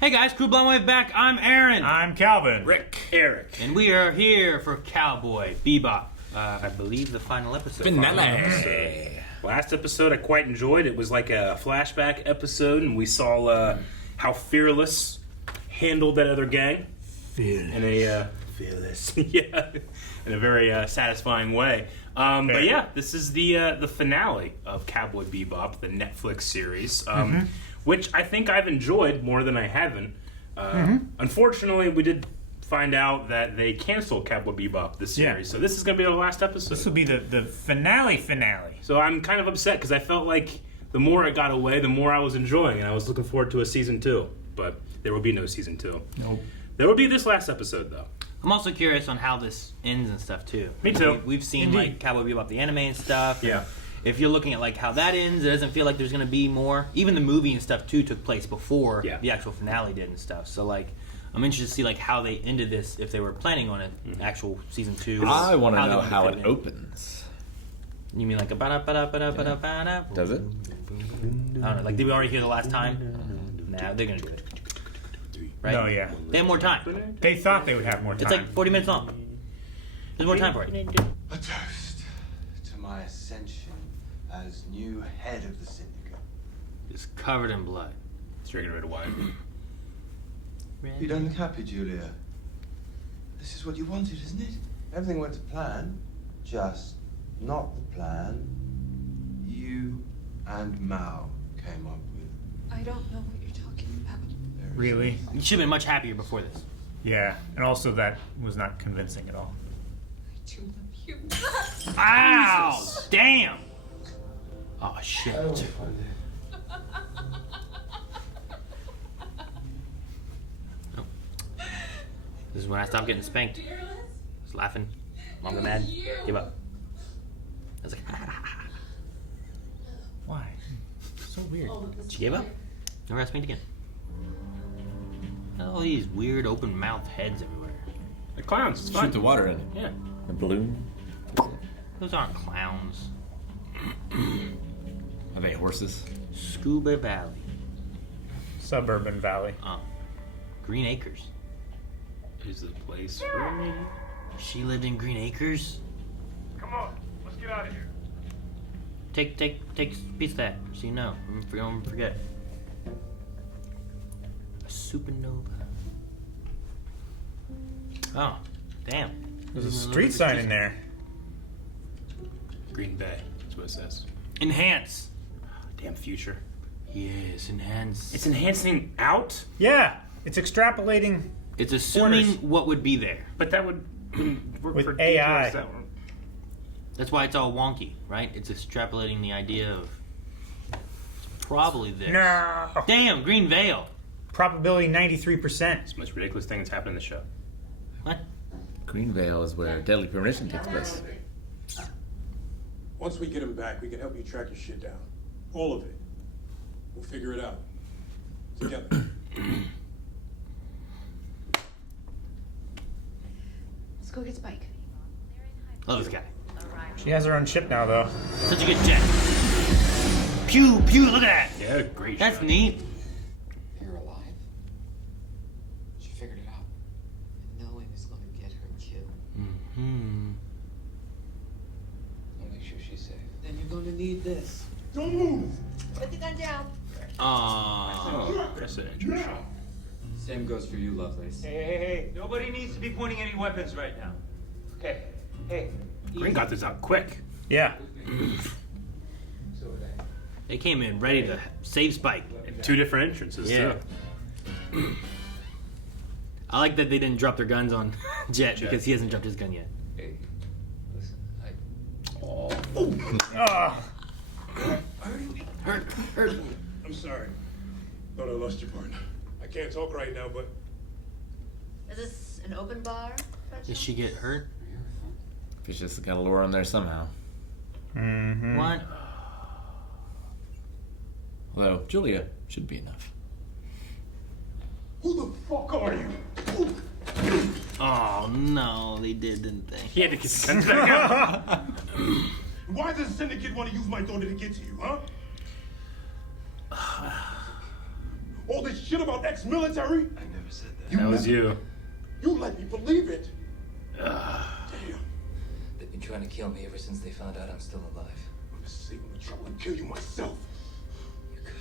Hey guys, Crew Blonde back. I'm Aaron. I'm Calvin. Rick. Eric. And we are here for Cowboy Bebop. I believe the final episode. Finale. Last episode I quite enjoyed. It was like a flashback episode, and we saw how Fearless handled that other gang. Fearless. Yeah, in a very satisfying way. But yeah, this is the finale of Cowboy Bebop, the Netflix series, which I think I've enjoyed more than I haven't. Unfortunately, we did find out that they canceled Cowboy Bebop, the series. So this is going to be the last episode. This will be the finale. So I'm kind of upset because I felt like the more it got away, the more I was enjoying, and I was looking forward to a season 2. But there will be no season 2. Nope. There will be this last episode, though. I'm also curious on how this ends and stuff too. Me too. We've seen like Cowboy Bebop the anime and stuff. Yeah. If you're looking at like how that ends, it doesn't feel like there's going to be more. Even the movie and stuff too took place before the actual finale did and stuff. So like, I'm interested to see like how they ended this, if they were planning on it, actual season 2. I want to know how it opens. You mean like a ba-da-ba-da-ba-da-ba-da? Does it? I don't know. Like, did we already hear the last time? Nah, they're gonna do it. Right? No, yeah. They have more time. They thought they would have more time. It's like 40 minutes long. There's more time for it. A toast to my ascension as new head of the syndicate. It's covered in blood. It's drinking red wine. You don't look happy, Julia. This is what you wanted, isn't it? Everything went to plan. Just not the plan you and Mao came up with. I don't know what you're talking about. Really? You should have been much happier before this. Yeah. And also that was not convincing at all. I do love you. Ow! Damn! Oh, shit. This is when I stopped getting spanked. I was laughing. Mom got mad. Give up. I was like, Why? So weird. she gave up? Never asked me again. All these weird open-mouthed heads everywhere. The clowns. It's fun. Shoot the water in it. Yeah. The balloon. Those aren't clowns. Are they horses? Scuba Valley. Suburban Valley. Green Acres. Is the place for me? She lived in Green Acres? Come on. Let's get out of here. Take a piece of that, so you know. Don't forget. A supernova. Oh, damn. There's a street sign in there. Green Bay. That's what it says. Enhance. Damn future. Yes, enhance. It's enhancing out? Yeah. It's extrapolating It's assuming Orders. what would be there. But that would work With for AI. details that were- That's why it's all wonky, right? It's extrapolating the idea of it's probably there. No. Damn, Green Veil. Probability 93%. It's the most ridiculous thing that's happened in the show. What? Greenvale is where Deadly Premonition takes place. Once we get him back, we can help you track your shit down. All of it. We'll figure it out. Together. Let's go get Spike. Love this guy. She has her own ship now, though. Such a good jet. Pew, pew, look at that. Yeah, great That's shot. neat. You're alive? She figured it out. And knowing is gonna get her killed. Hmm. I'll make sure she's safe. Then you're gonna need this. Don't move! Put the gun down. Oh, that's an intro shot. Same goes for you, Lovelace. Hey. Nobody needs to be pointing any weapons right now. Okay. Hey. Green got this out quick. Yeah. They came in ready to save Spike. Two different entrances, Yeah. too. I like that they didn't drop their guns on Jet because he hasn't dropped his gun yet. Hey, listen, Oh. Hurt. I'm sorry. Thought I lost your partner. I can't talk right now, but Is this an open bar? Did she get hurt? Fish just got a lure on there somehow. Mm-hmm. What? Although, Julia should be enough. who the fuck are you? Oh no, they did, didn't they? He had to get sent back out. Why does the syndicate want to use my daughter to get to you, huh? All this shit about ex-military? I never said that. That was you. You let me believe it. Damn. They've been trying to kill me ever since they found out I'm still alive. I'm just saving the trouble and kill you myself. You could.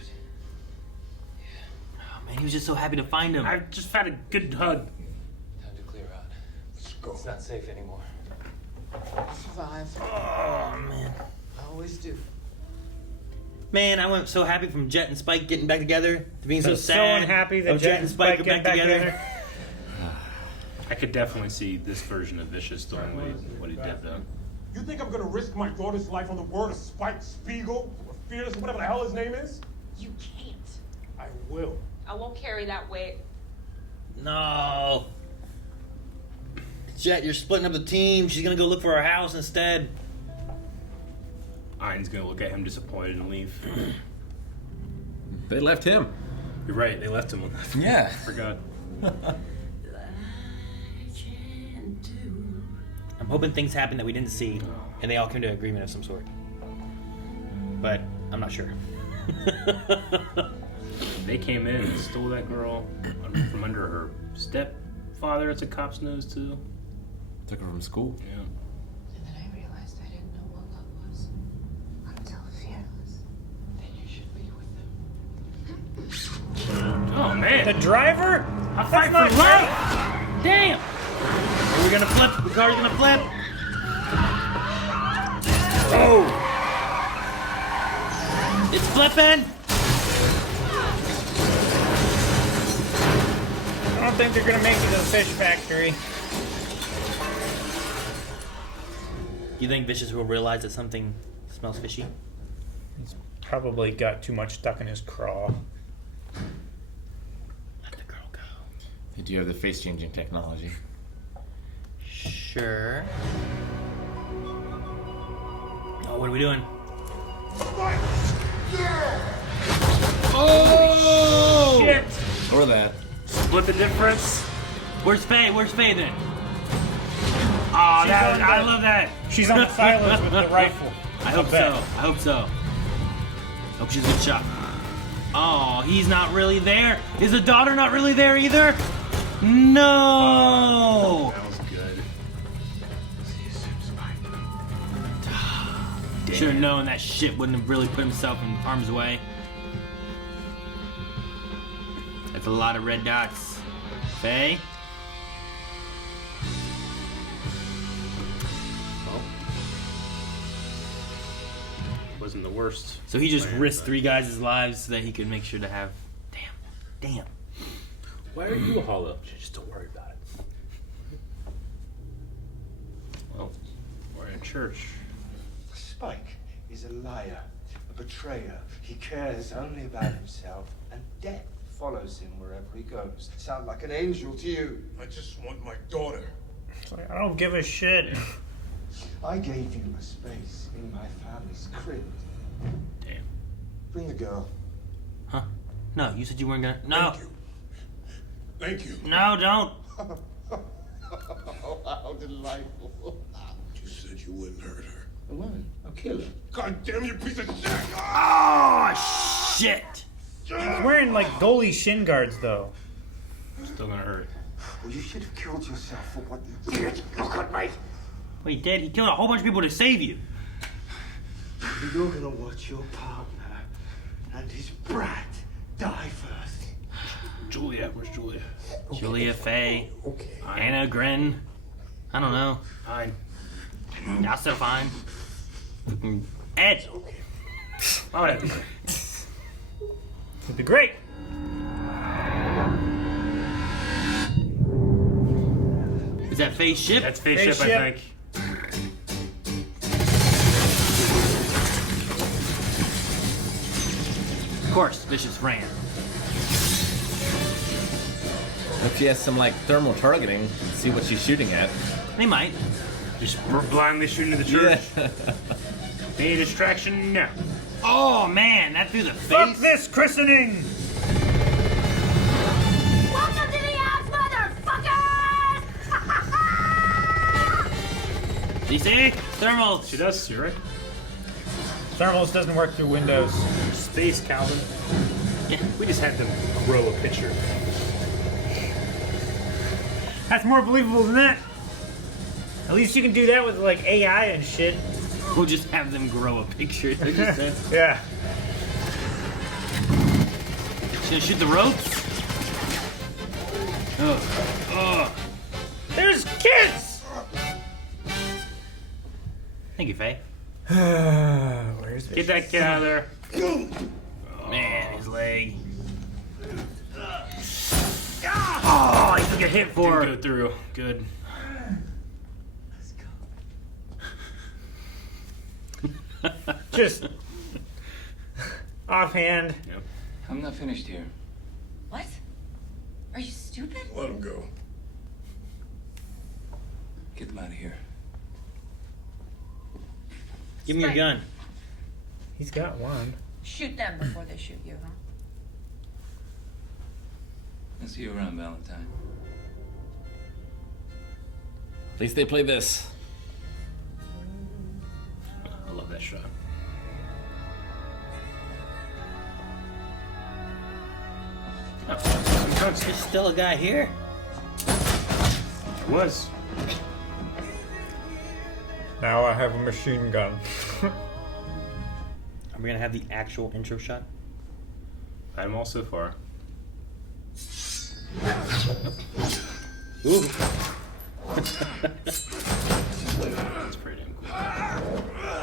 Oh, man, he was just so happy to find him. I just had a good hug. Time to clear out. Let's go. It's not safe anymore. Survive. Oh, man. I always do. Man, I went so happy from Jet and Spike getting back together to being so So sad. unhappy that of Jet and Spike get back together. I could definitely see this version of Vicious doing what he did, though. You think I'm gonna risk my daughter's life on the word of Spike Spiegel? Or Fearless, whatever the hell his name is? You can't. I will. I won't carry that weight. No. Jet, you're splitting up the team. She's gonna go look for her house instead. Ein's gonna look at him disappointed and leave. They left him. You're right, they left him on that. Yeah. Forgot. I'm hoping things happen that we didn't see, and they all came to an agreement of some sort. But I'm not sure. They came in and stole that girl from under her stepfather. It's a cop's nose, too. Took her from school. Yeah. And then I realized I didn't know what love was until Fearless. Then you should be with them. Oh, man. The driver? I fight not for life! Damn! Are we gonna flip? The car's gonna flip? Oh! It's flipping! I don't think they're gonna make it to the fish factory. You think Vicious will realize that something smells fishy? He's probably got too much stuck in his craw. Let the girl go. They do have the face-changing technology. Sure. Oh, what are we doing? Oh! Shit! Or that. Split the difference. Where's Faye? Where's Faye then? Oh, that, I love that. She's on the silos with the rifle. I hope so. I hope so. Hope she's a good shot. Oh, he's not really there. Is the daughter not really there either? No. That was good. Should have known that shit wouldn't have really put himself in harm's way. That's a lot of red dots. Faye? Wasn't the worst. So he just plan, risked but- 3 guys' lives so that he could make sure to have... Damn. Why are you hollow? Just don't worry about it. Well, we're in church. Spike is a liar, a betrayer. He cares only about himself, and death follows him wherever he goes. Sound like an angel to you? I just want my daughter. It's like, I don't give a shit. I gave you a space in my family's crib. Damn. Bring the girl. Huh? No, you said you weren't gonna... No. Thank you. Thank you. No, don't. Oh, how delightful. You said you wouldn't hurt her. I won't. I'll kill her. God damn you, piece of shit! Oh, shit. He's wearing like goalie shin guards though. Still gonna hurt. Well, you should have killed yourself for what you did. Look at me. Wait, Dad, he killed a whole bunch of people to save you. You're gonna watch your partner and his brat die first. Julia, where's Julia? Julia, Faye, Okay. Anna, Gren. I don't know. Fine. That's so fine. Ed. Oh, whatever. It'd be great. Is that Faye's ship? That's spaceship, I Spaceship. think. Of course, Vicious ran. If she has some like thermal targeting, see what she's shooting at. They might. Just blindly shooting at the church. Any distraction? No. Oh, man, that threw the Fuck face. this christening! Welcome to the house, motherfuckers! You see? Thermals. She does, you're right. Thermals doesn't work through Windows. Space, Calvin. Yeah. We just had them grow a picture. That's more believable than that. At least you can do that with like AI and shit. We'll just have them grow a picture. Is that what you said? Yeah. She's gonna shoot the ropes? There's kids! Thank you, Faye. Where's Get that kid out of there. Man, his leg. Oh, he took a hit for Didn't go through. Good. Just offhand. Yep. I'm not finished here. What? Are you stupid? Let him go. Get them out of here. Give me your gun. He's got one. Shoot them before they shoot you, huh? I'll see you around, Valentine. At least they play this. I love that shot. There's still a guy here. It was. Now I have a machine gun. Are we gonna have the actual intro shot? I'm all so far. Ooh. That's pretty damn cool.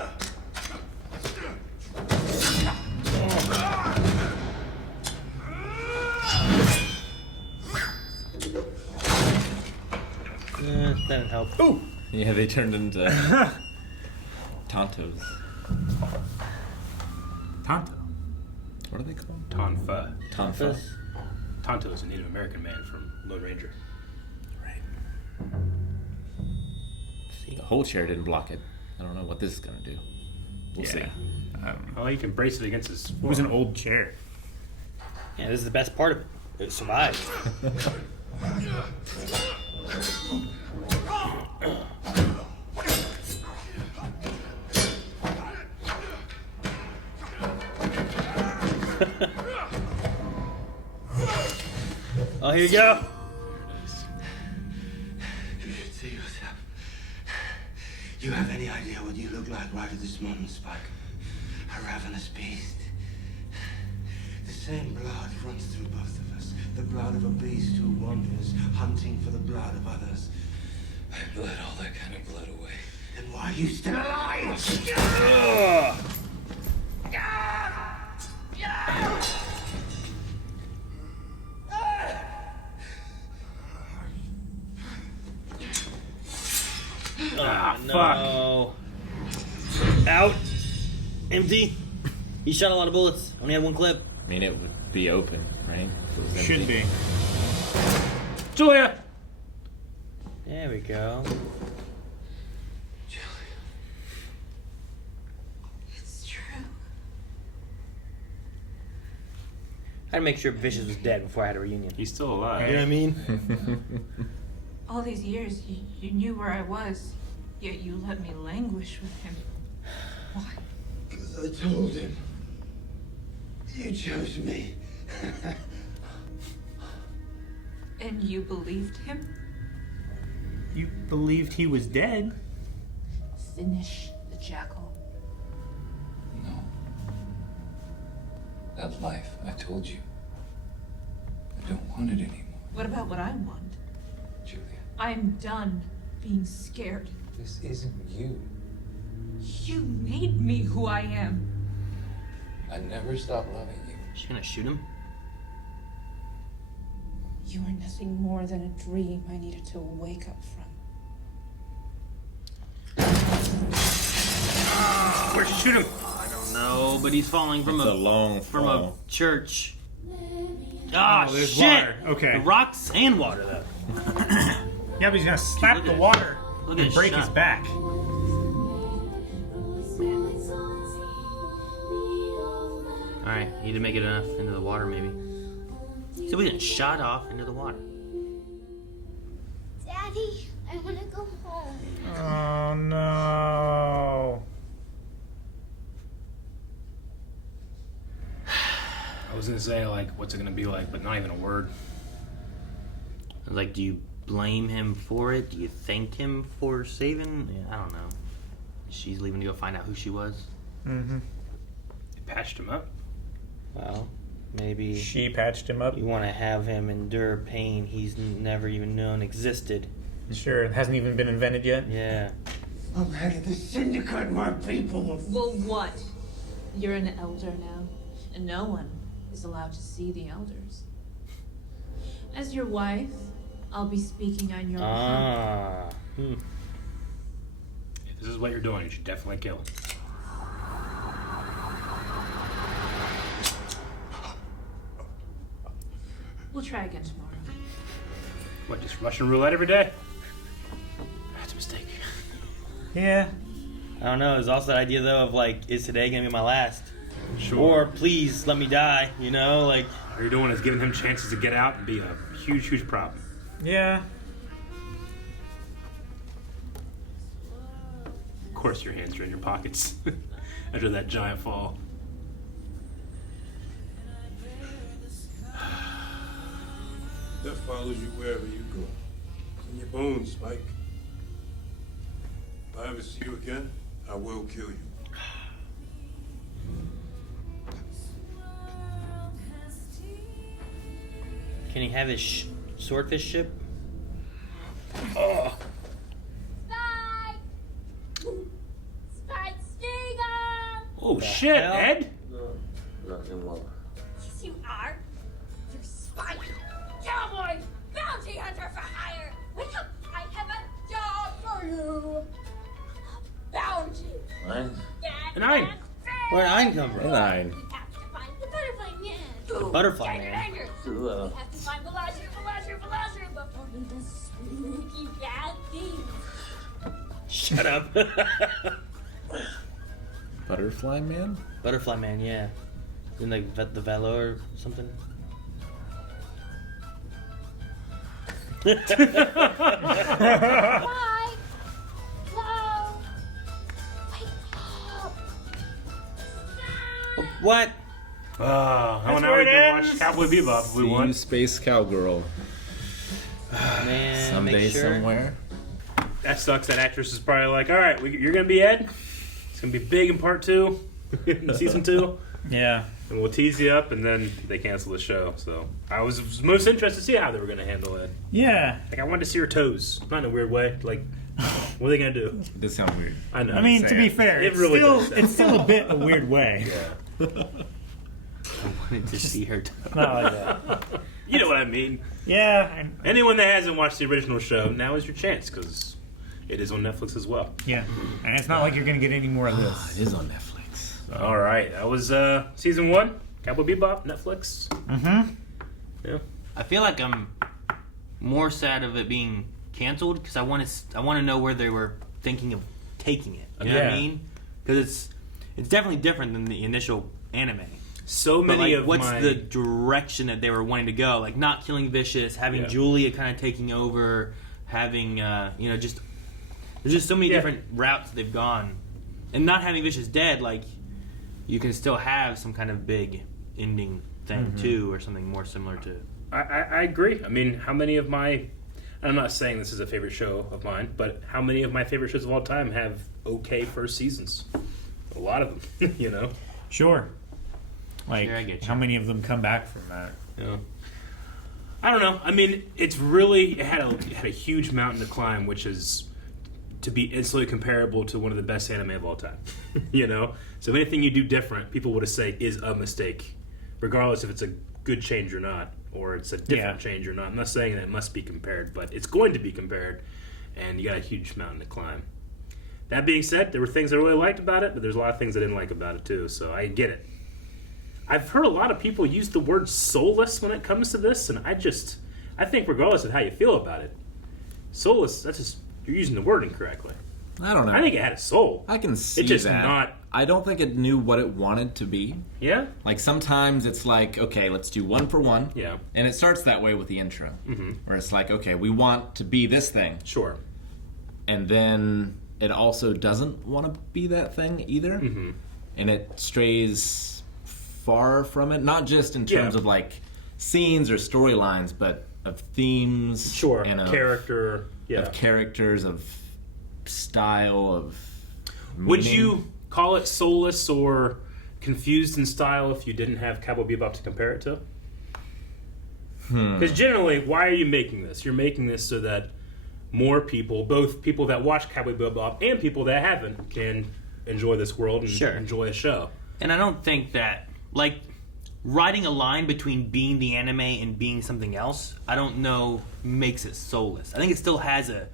That didn't help. Ooh! Yeah, they turned into Tontos. Tonto. What are they called? Tonfa. Tonfa. Tonto is a Native American man from Lone Ranger. The whole chair didn't block it. I don't know what this is gonna do. We'll see. Oh, you can brace it against his. It was an old chair. Yeah, this is the best part of it. It survived. Oh, here you go. You should see yourself. You have any idea what you look like right at this moment, Spike? A ravenous beast. The same blood runs through both of us. The blood of a beast who wanders, hunting for the blood of others. I bled all that kind of blood away. Then why are you still alive? No. Out. Empty. He shot a lot of bullets. Only had one clip. I mean, it would be open, right? If it was Should empty. be. Julia! There we go. It's true. I had to make sure Vicious was dead before I had a reunion. He's still alive. You know what I mean? All these years, you knew where I was, yet you let me languish with him. Why? Because I told him. You chose me. And you believed him? You believed he was dead? Finish the jackal. No. That life, I told you. I don't want it anymore. What about what I want? Julia, I'm done being scared. this isn't you. You made me who I am. I never stopped loving you. She's gonna shoot him? You are nothing more than a dream I needed to wake up from. Where'd you shoot him? I don't know, but he's falling from It's a long from fall. a church. Ah, Oh, there's shit! water. Okay. The rocks and water, though. Yeah, but he's gonna slap Look the at- water look at and his break shot. his back. Alright, need to make it enough into the water, maybe. So we didn't shot off into the water. Daddy, I want to go home. Oh no. I was gonna say, like, what's it gonna be like, but not even a word. Like, do you blame him for it? Do you thank him for saving? Yeah, I don't know. She's leaving to go find out who she was. Mm-hmm. They patched him up. Well, maybe She patched him up. you want to have him endure pain he's never even known existed. Sure, it hasn't even been invented yet. Yeah. I'm head of the syndicate, my people. Well, what? You're an elder now, and no one is allowed to see the elders. As your wife, I'll be speaking on your behalf. If this is what you're doing, you should definitely kill him. We'll try again tomorrow. What, just Russian roulette every day? That's a mistake. Yeah. I don't know. There's also that idea, though, of like, is today going to be my last? Sure. Or please let me die, you know? Like, All you're doing is giving him chances to get out and be a huge, huge problem. Yeah. Of course your hands are in your pockets after that giant fall. Death follows you wherever you go. It's in your bones, Spike. If I ever see you again, I will kill you. can he have his swordfish ship? Spike! Spike Stinger! Oh shit, hell? Ed! Not anymore. Yes, you are. You're Spike! Cowboy! Bounty hunter for hire! Wake up! I have a job for you! Bounty! Right? An Ein. Where'd Ein come from? Nine. We have to find the butterfly man! The butterfly man. Danger! We have to find Velasher before he does spooky bad things! Shut up. Butterfly Man? Butterfly man, yeah. In like the Velo or something. Bye! No! Wake up! What? Oh, That's now where we it can ends. watch Cowboy Bebop if we See you, want. Space Cowgirl. Man, Someday, make sure. somewhere. That sucks. That actress is probably like, all right, you're going to be Ed. It's going to be big in part 2, in season 2. Yeah. And we'll tease you up, and then they cancel the show. So I was most interested to see how they were going to handle it. Yeah. Like, I wanted to see her toes. Not in a weird way. Like, what are they going to do? It does sound weird. I know. I mean, to be fair, It it's, really still, does sound it's still a bit a weird way. Yeah. I wanted to see her toe. Not like that. You know what I mean. Yeah. Anyone that hasn't watched the original show, now is your chance, because it is on Netflix as well. Yeah. And it's not like you're going to get any more of this. It is on Netflix. All right. That was season 1. Cowboy Bebop, Netflix. Mm-hmm. Yeah. I feel like I'm more sad of it being canceled because I want to know where they were thinking of taking it. You know what I Yeah. mean? Because it's definitely different than the initial anime. So But many like, of what's my... the direction that they were wanting to go? Like not killing Vicious, having Yeah. Julia kind of taking over, having just there's just so many Yeah. different routes they've gone, and not having Vicious dead. Like you can still have some kind of big ending thing too, or something more similar to. I agree. I mean, how many of my... I'm not saying this is a favorite show of mine, but how many of my favorite shows of all time have okay first seasons? A lot of them, you know? Sure. Like, Sure, I get you. how many of them come back from that? Yeah. I don't know. I mean, it's really... It had a huge mountain to climb, which is to be instantly comparable to one of the best anime of all time. You know? So anything you do different, people would say is a mistake, regardless if it's a good change or not, or it's a different change or not. I'm not saying that it must be compared, but it's going to be compared, and you got a huge mountain to climb. That being said, there were things I really liked about it, but there's a lot of things I didn't like about it too, so I get it. I've heard a lot of people use the word soulless when it comes to this, and I think regardless of how you feel about it, soulless, that's just, you're using the word incorrectly. I don't know. I think it had a soul. I can see It's just that. not... I don't think it knew what it wanted to be. Yeah? Like sometimes it's like, okay, let's do one for one. Yeah. And it starts that way with the intro. Mm-hmm. Where it's like, okay, we want to be this thing. Sure. And then it also doesn't want to be that thing either. Mm-hmm. And it strays far from it. Not just in terms Yeah. of like scenes or storylines, but themes, Sure. and Character. Yeah. of characters, of style, of Would meaning. you call it soulless or confused in style if you didn't have Cowboy Bebop to compare it to? Because generally, why are you making this? You're making this so that more people, both people that watch Cowboy Bebop and people that haven't, can enjoy this world and enjoy a show. And I don't think that, like, writing a line between being the anime and being something else, I don't know makes it soulless. I think it still has a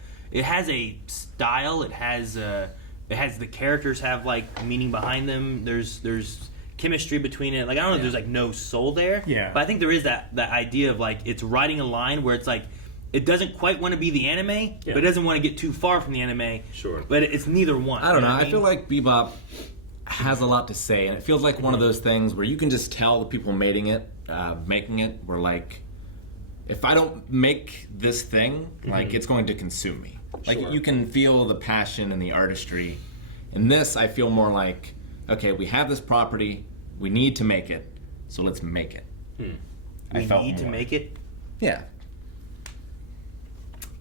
style. It has the characters have like meaning behind them. There's chemistry between it. Like, I don't know if there's like no soul there. Yeah. But I think there is that idea of like it's writing a line where it's like it doesn't quite want to be the anime, but it doesn't want to get too far from the anime. Sure. But it's neither one. I don't know. what I feel like Bebop has a lot to say, and it feels like one of those things where you can just tell the people making it were like, if I don't make this thing, like, it's going to consume me. Like, you can feel the passion and the artistry. In this, I feel more like, okay, we have this property, we need to make it, so let's make it. We need to make it. Yeah.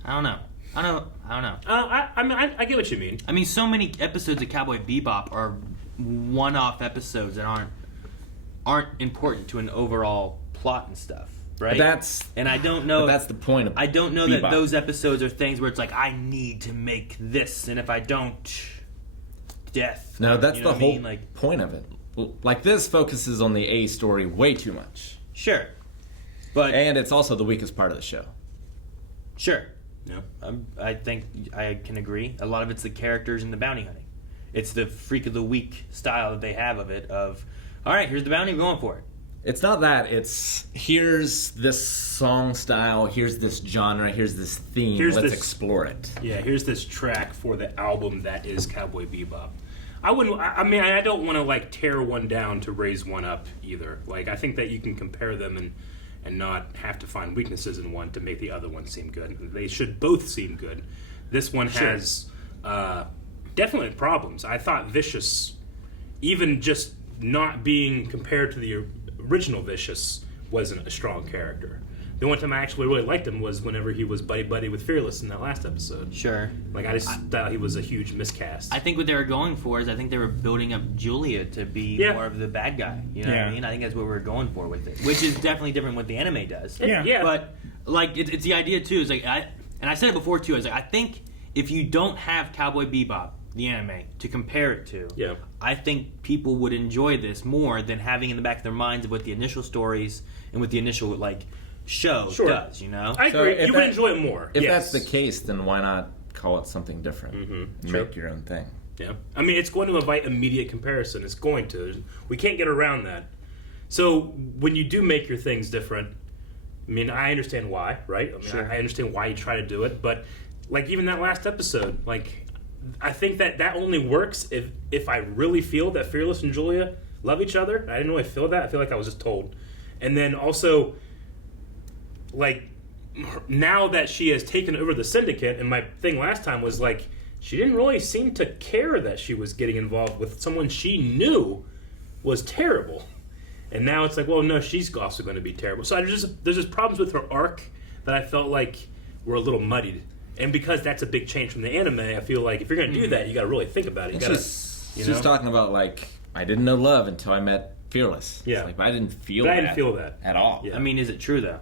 I don't know. I mean, I get what you mean. I mean, so many episodes of Cowboy Bebop are one-off episodes that aren't important to an overall plot and stuff, right? And I don't know. That's the point of I don't know Bebop. that those episodes are things where it's like I need to make this, and if I don't, death. No, that's You know the what I whole mean? Like, point of it. Like, this focuses on the A story way too much. Sure, but and it's also the weakest part of the show. Sure. Yeah. I think I can agree. A lot of it's the characters and the bounty hunting. It's the freak of the week style that they have of it. Of, all right, here's the bounty, we're going for it. It's not that. It's, here's this song style, here's this genre, here's this theme, let's explore it. Yeah, here's this track for the album that is Cowboy Bebop. I don't want to, like, tear one down to raise one up either. Like, I think that you can compare them and not have to find weaknesses in one to make the other one seem good. They should both seem good. This one has definitely problems. I thought Vicious, even just not being compared to the original Vicious, wasn't a strong character. The only time I actually really liked him was whenever he was buddy-buddy with Fearless in that last episode. Sure. Like, I just thought he was a huge miscast. I think what they were going for is I think they were building up Julia to be more of the bad guy. You know what I mean? I think that's what we were going for with it, which is definitely different what the anime does. Yeah. But, like, it's the idea, too. Is like I said it before, too. I was like, I think if you don't have Cowboy Bebop, the anime, to compare it to, I think people would enjoy this more than having in the back of their minds of what the initial stories and what the initial, like, show does, you know? I agree. You would enjoy it more. If that's the case, then why not call it something different? Make your own thing. Yeah. I mean, it's going to invite immediate comparison. It's going to. We can't get around that. So when you do make your things different, I mean, I understand why, right? I mean, I understand why you try to do it, but, like, even that last episode, like, I think that only works if I really feel that Fearless and Julia love each other. I didn't really feel that. I feel like I was just told. And then also, like, now that she has taken over the syndicate, and my thing last time was, like, she didn't really seem to care that she was getting involved with someone she knew was terrible. And now it's like, well, no, she's also going to be terrible. So there's just problems with her arc that I felt like were a little muddied. And because that's a big change from the anime, I feel like if you're going to do that, you got to really think about it. She's talking about, like, I didn't know love until I met Fearless. Yeah. Like, I didn't feel that at all. I mean, is it true, though?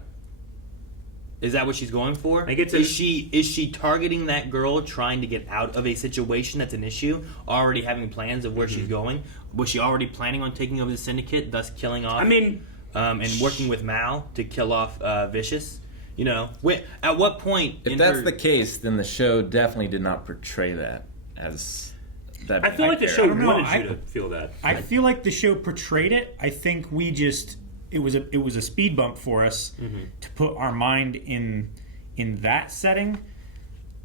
Is that what she's going for? Like, is she targeting that girl trying to get out of a situation that's an issue, already having plans of where she's going? Was she already planning on taking over the syndicate, thus killing off... and working with Mal to kill off Vicious? You know, at what point... If that's the case, then the show definitely did not portray that as... that. I feel like the show wanted you to feel that. I feel like the show portrayed it. I think we just... It was a speed bump for us to put our mind in that setting,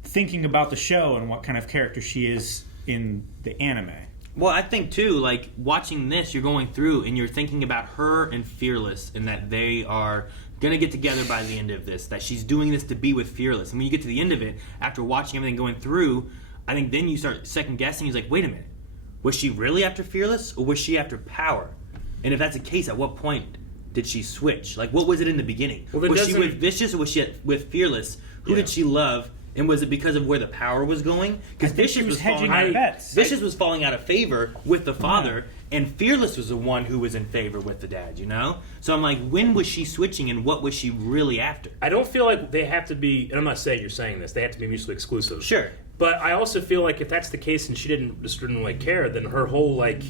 thinking about the show and what kind of character she is in the anime. Well, I think, too, like, watching this, you're going through and you're thinking about her and Fearless and that they are going to get together by the end of this, that she's doing this to be with Fearless. And when you get to the end of it, after watching everything going through, I think then you start second-guessing. He's like, wait a minute. Was she really after Fearless or was she after power? And if that's the case, at what point did she switch? Like, what was it in the beginning? Well, was she with Vicious or was she with Fearless? Who did she love? And was it because of where the power was going? Because Vicious was hedging her bets. Vicious was falling out of favor with the father, and Fearless was the one who was in favor with the dad, you know? So I'm like, when was she switching and what was she really after? I don't feel like they have to be, and I'm not saying you're saying this, they have to be mutually exclusive. Sure. But I also feel like if that's the case and she didn't really care, then her whole, like,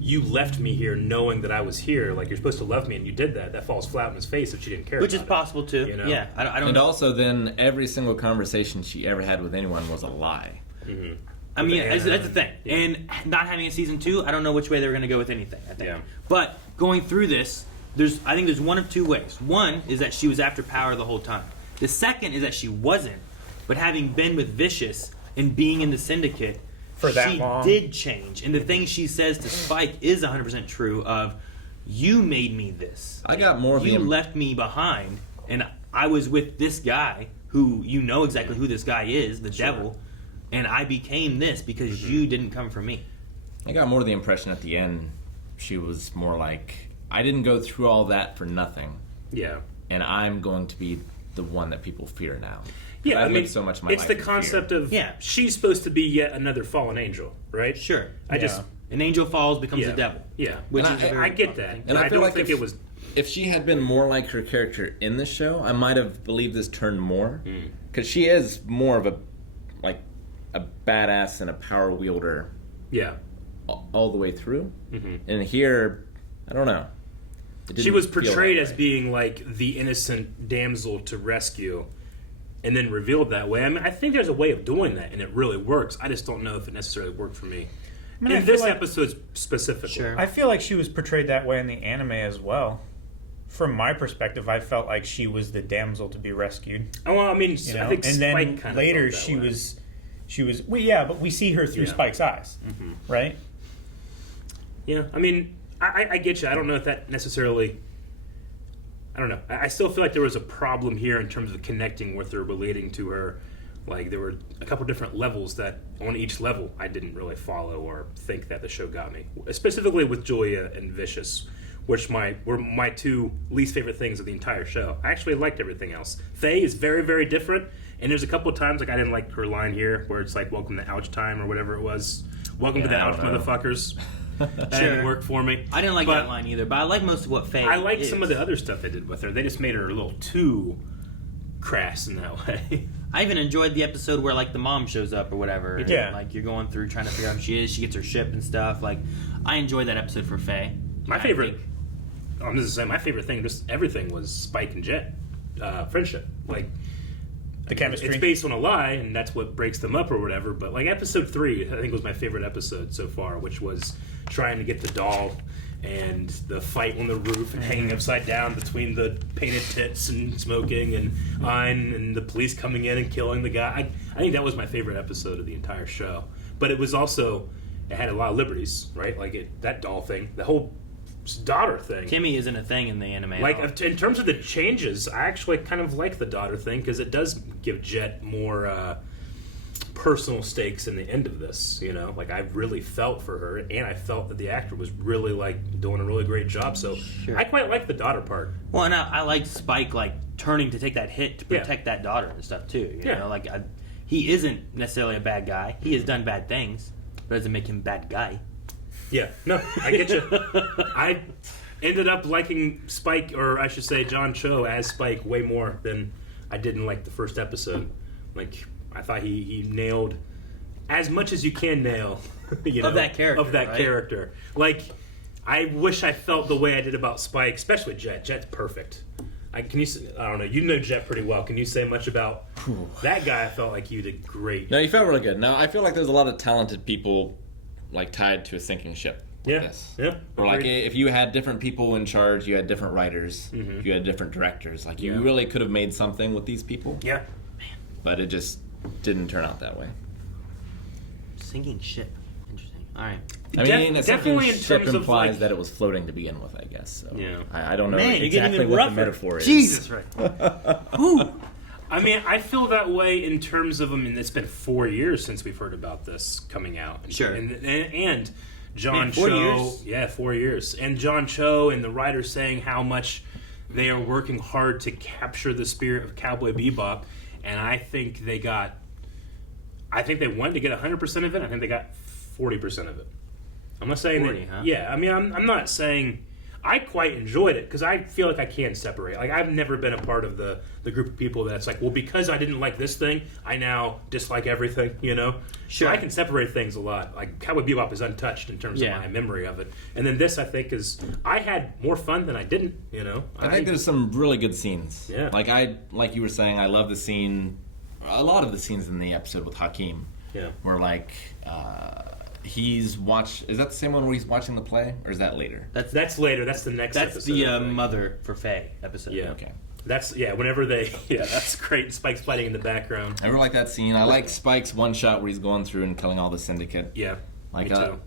you left me here knowing that I was here, like you're supposed to love me and you did that, that falls flat in his face if she didn't care Which is about possible too, you know? yeah. I don't And know. also then every single conversation she ever had with anyone was a lie. Mm-hmm. I mean, that's the thing. Yeah. And not having a season 2, I don't know which way they were going to go with anything, I think. Yeah. But going through this, I think there's one of two ways. One is that she was after power the whole time. The second is that she wasn't, but having been with Vicious and being in the syndicate, For that she long. did change. And the thing she says to Spike is 100% true of, you made me this. I got more of You the... left me behind, and I was with this guy who, you know exactly who this guy is, the devil, and I became this because you didn't come from me. I got more of the impression at the end she was more like, I didn't go through all that for nothing. Yeah. And I'm going to be the one that people fear now. Yeah, I've I mean, lived so much of my it's life the in concept fear. of she's supposed to be yet another fallen angel, right? Sure. Just an angel falls, becomes Yeah. a devil. Yeah, Which And is I get that, And I feel don't like think if, it was. if she had been more like her character in the show, I might have believed this turn more. Because she is more of a badass and a power wielder. Yeah. All the way through. And here, I don't know. She was portrayed as being like the innocent damsel to rescue, and then revealed that way. I mean, I think there's a way of doing that, and it really works. I just don't know if it necessarily worked for me. I In this episode specifically. Sure. I feel like she was portrayed that way in the anime as well. From my perspective, I felt like she was the damsel to be rescued. Oh, well, I mean, You know? I think and Spike then kind of later felt that she way. was well, yeah, but we see her through Yeah. Spike's eyes, right? Yeah, I mean, I get you. I don't know if that necessarily. I don't know. I still feel like there was a problem here in terms of connecting with her, relating to her. Like, there were a couple different levels that, on each level, I didn't really follow or think that the show got me. Specifically with Julia and Vicious, which were my two least favorite things of the entire show. I actually liked everything else. Faye is very, very different, and there's a couple of times, like, I didn't like her line here, where it's like, welcome to ouch time, or whatever it was. Welcome to the ouch, motherfuckers. That didn't work for me. I didn't like that line either, but I like most of what Faye I liked is. some of the other stuff they did with her. They just made her a little too crass in that way. I even enjoyed the episode where like the mom shows up or whatever. And, Yeah. like you're going through trying to figure out who she is. She gets her ship and stuff. Like I enjoyed that episode for Faye. My favorite. I'm just saying, my favorite thing, just everything was Spike and Jet friendship. Like The chemistry. it's based on a lie, and that's what breaks them up or whatever. But like episode 3, I think was my favorite episode so far, which was trying to get the doll and the fight on the roof and hanging upside down between the painted tits and smoking and the police coming in and killing the guy. I think that was my favorite episode of the entire show. But it was also, it had a lot of liberties, right? Like that doll thing, the whole daughter thing. Kimmy isn't a thing in the anime. Like, at all. in terms of the changes, I actually kind of like the daughter thing because it does give Jet more personal stakes in the end of this, you know? Like, I really felt for her, and I felt that the actor was really, like, doing a really great job, so I quite like the daughter part. Well, and I like Spike, like, turning to take that hit to protect that daughter and stuff, too. You know? Like, he isn't necessarily a bad guy. He has done bad things, but it doesn't make him a bad guy. Yeah, no, I get you. I ended up liking Spike, or I should say John Cho as Spike way more than I did in like the first episode. Like I thought he nailed as much as you can nail, you know, Of that character, Of that right? character. Like I wish I felt the way I did about Spike, especially Jet. Jet's perfect. I don't know. You know Jet pretty well. Can you say much about that guy? I felt like you did great. No, you felt really good. Now I feel like there's a lot of talented people like tied to a sinking ship. Yeah, This. yeah. Or like Agreed. if you had different people in charge, you had different writers, Mm-hmm. you had different directors. Like you really could have made something with these people. Yeah. But it just didn't turn out that way. Sinking ship. Interesting. All right. I mean, a definitely sinking in ship terms of, implies like- that it was floating to begin with, I guess. So Yeah. I don't know Man, you're getting exactly even what rougher. the metaphor is. Jesus, right. I mean, I feel that way in terms of, I mean, it's been 4 years since we've heard about this coming out. Sure. And John 4 Cho. years? Yeah, 4 years. And John Cho and the writers saying how much they are working hard to capture the spirit of Cowboy Bebop. And I think they wanted to get 100% of it. I think they got 40% of it. I'm not saying 40, that. huh? Yeah, I mean, I'm not saying. I quite enjoyed it because I feel like I can separate. Like, I've never been a part of the group of people that's like, well, because I didn't like this thing, I now dislike everything, you know? Sure. So I can separate things a lot. Like, Cowboy Bebop is untouched in terms of my memory of it. And then this, I think, I had more fun than I didn't, you know? I think there's some really good scenes. Yeah. Like you were saying, I love the scene, a lot of the scenes in the episode with Hakeem. Yeah. Where, like, is that the same one where he's watching the play, or is that later? That's later. That's the next That's episode. the Mother for Faye episode. Yeah. Okay. Whenever that's great. Spike's fighting in the background. I really like that scene. I like Spike's one shot where he's going through and killing all the syndicate. Yeah, like me too.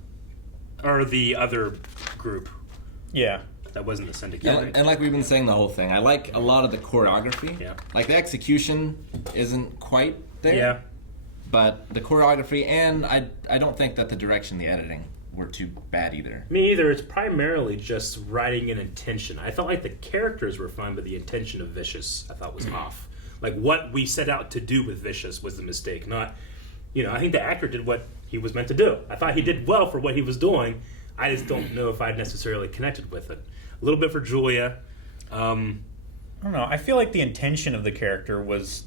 Or the other group. Yeah. That wasn't the syndicate. And like we've been saying the whole thing, I like a lot of the choreography. Yeah. Like the execution isn't quite there. Yeah. But the choreography, and I don't think that the direction, the editing, were too bad either. Me either. It's primarily just writing and intention. I felt like the characters were fine, but the intention of Vicious I thought was off. Like what we set out to do with Vicious was the mistake. Not, I think the actor did what he was meant to do. I thought he did well for what he was doing. I just don't know if I'd necessarily connected with it. A little bit for Julia. I don't know. I feel like the intention of the character was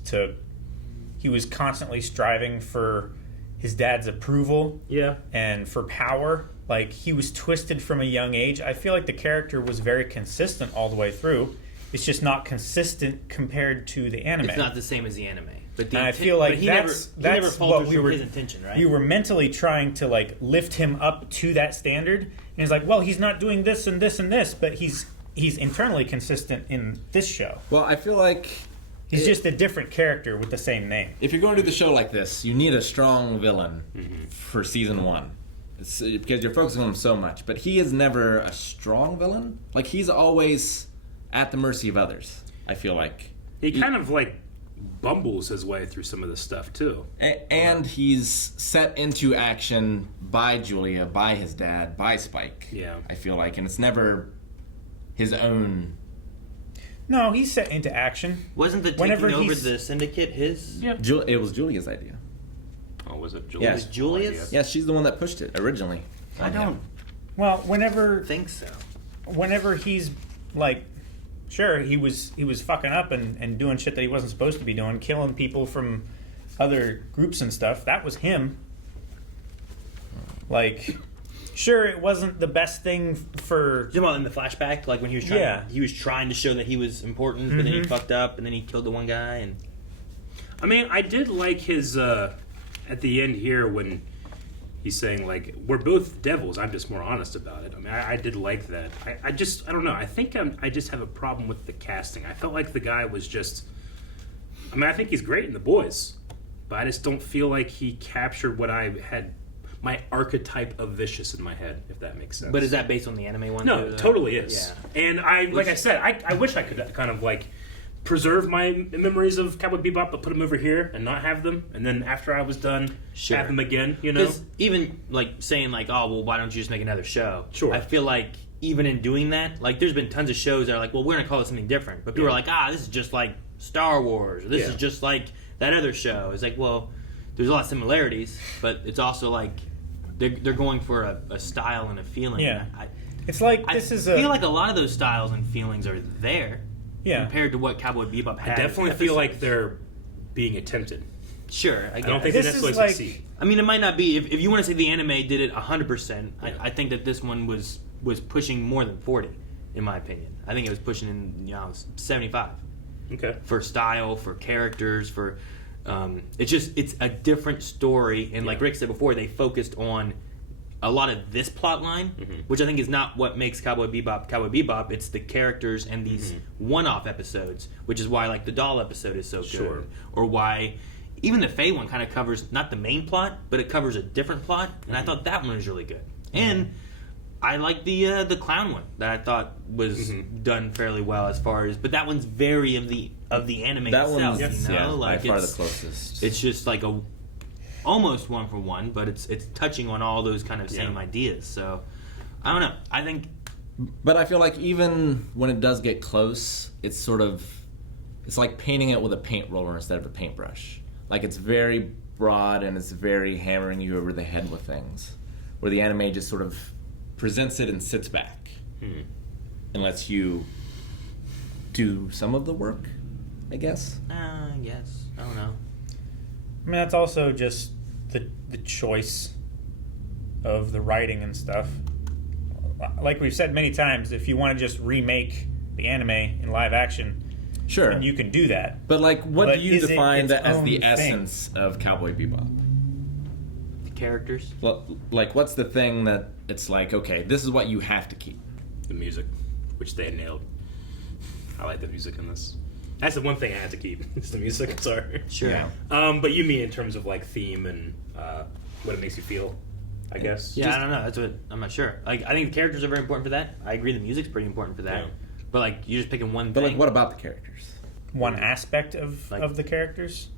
he was constantly striving for his dad's approval. Yeah. And for power. Like, he was twisted from a young age. I feel like the character was very consistent all the way through. It's just not consistent compared to the anime. It's not the same as the anime. But I feel like he that's never what we were, his intention, right? We were mentally trying to, like, lift him up to that standard. And he's like, well, he's not doing this and this and this, but he's internally consistent in this show. Well, I feel like he's just a different character with the same name. If you're going to do the show like this, you need a strong villain for season one. It's because you're focusing on him so much. But he is never a strong villain. Like, he's always at the mercy of others, I feel like. He kind of, like, bumbles his way through some of this stuff, too. And he's set into action by Julia, by his dad, by Spike. Yeah. I feel like. And it's never his own. No, he's set into action. Wasn't the taking over the syndicate his? Yeah. It was Julia's idea. Oh, was it Julia's? Yes. Julia's? Yeah, she's the one that pushed it originally. I don't think so. Whenever he's like, sure, he was fucking up and doing shit that he wasn't supposed to be doing, killing people from other groups and stuff. That was him. Like, sure, it wasn't the best thing for. You know, in the flashback, like when he was trying to show that he was important, but then he fucked up, and then he killed the one guy. And I mean, I did like his at the end here when he's saying, like, we're both devils. I'm just more honest about it. I mean, I did like that. I don't know. I think I just have a problem with the casting. I felt like the guy was just. I mean, I think he's great in The Boys, but I just don't feel like he captured what I had. My archetype of Vicious in my head, if that makes sense. But is that based on the anime one? No, it totally is. Yeah. And I said, I wish I could kind of like preserve my memories of Cowboy Bebop, but put them over here and not have them. And then after I was done, have them again. You know, even like saying like, oh well, why don't you just make another show? Sure. I feel like even in doing that, like there's been tons of shows that are like, well, we're gonna call it something different, but people are like, this is just like Star Wars, or this is just like that other show. It's like, well, there's a lot of similarities, but it's also like. They're going for a style and a feeling. Yeah, it's like I feel like a lot of those styles and feelings are there. Yeah. Compared to what Cowboy Bebop had. I definitely feel like they're being attempted. Sure, I don't think they necessarily succeed. I mean, it might not be. If you want to say the anime did it 100%, I think that this one was pushing more than 40, in my opinion. I think it was pushing in 75. Okay. For style, for characters, for. It's a different story, and like Rick said before, they focused on a lot of this plot line, which I think is not what makes Cowboy Bebop. It's the characters and these one-off episodes, which is why like the doll episode is so good, or why even the Faye one kind of covers not the main plot, but it covers a different plot, and I thought that one was really good. And I like the clown one that I thought was done fairly well as far as, but that one's very of the anime that itself. One's, you know, by like far the closest. It's just like almost one for one, but it's touching on all those kind of same ideas. So I don't know. I think, but I feel like even when it does get close, it's like painting it with a paint roller instead of a paintbrush. Like it's very broad and it's very hammering you over the head with things, where the anime just sort of presents it and sits back and lets you do some of the work, I guess. I don't know. I mean, that's also just the choice of the writing and stuff. Like we've said many times, if you want to just remake the anime in live action, sure, then you can do that. But like, what do you define that as the thing? essence of Cowboy Bebop? The characters. Well, like, what's the thing that it's like? Okay, this is what you have to keep. The music, which they nailed. I like the music in this. That's the one thing I had to keep. It's the music. I'm sorry. Sure. Yeah. But you mean in terms of like theme and what it makes you feel, I guess. Yeah, I don't know. That's what I'm not sure. Like, I think the characters are very important for that. I agree. The music's pretty important for that. Yeah. But like, you're just picking one thing. But like, what about the characters? One aspect of the characters.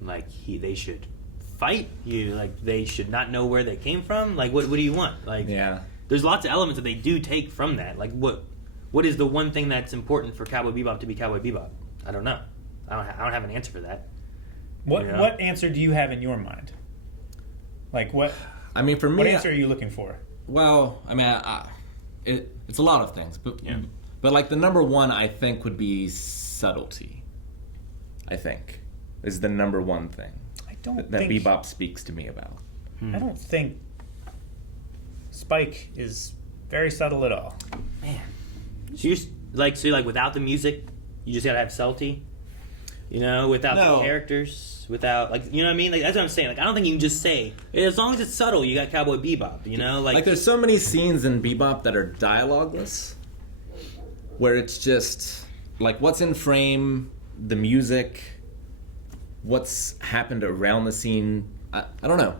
Like they should fight you. Like they should not know where they came from. Like what do you want? Like there's lots of elements that they do take from that. Like what is the one thing that's important for Cowboy Bebop to be Cowboy Bebop? I don't know. I don't have an answer for that. What answer do you have in your mind? Like what? I mean, for me, what answer are you looking for? Well, I mean, it's a lot of things, but like the number one, I think would be subtlety. I think is the number one thing that Bebop speaks to me about. I don't think Spike is very subtle at all. Man, so you're like without the music, you just gotta have subtlety. You know, without the characters, without like, you know what I mean? Like that's what I'm saying. Like I don't think you can just say as long as it's subtle, you got Cowboy Bebop. You know, like there's so many scenes in Bebop that are dialogueless, where it's just like what's in frame, the music, what's happened around the scene. I don't know.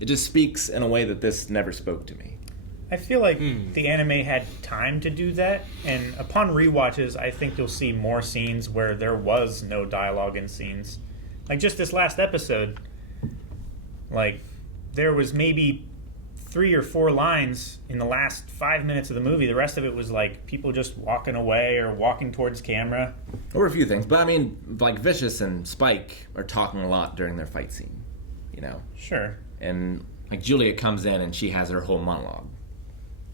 It just speaks in a way that this never spoke to me. I feel like the anime had time to do that, and upon rewatches, I think you'll see more scenes where there was no dialogue in scenes. Like just this last episode, like there was maybe 3 or 4 lines in the last 5 minutes of the movie. The rest of it was like people just walking away or walking towards camera. There were a few things, but I mean, like Vicious and Spike are talking a lot during their fight scene, you know? Sure. And like Julia comes in and she has her whole monologue.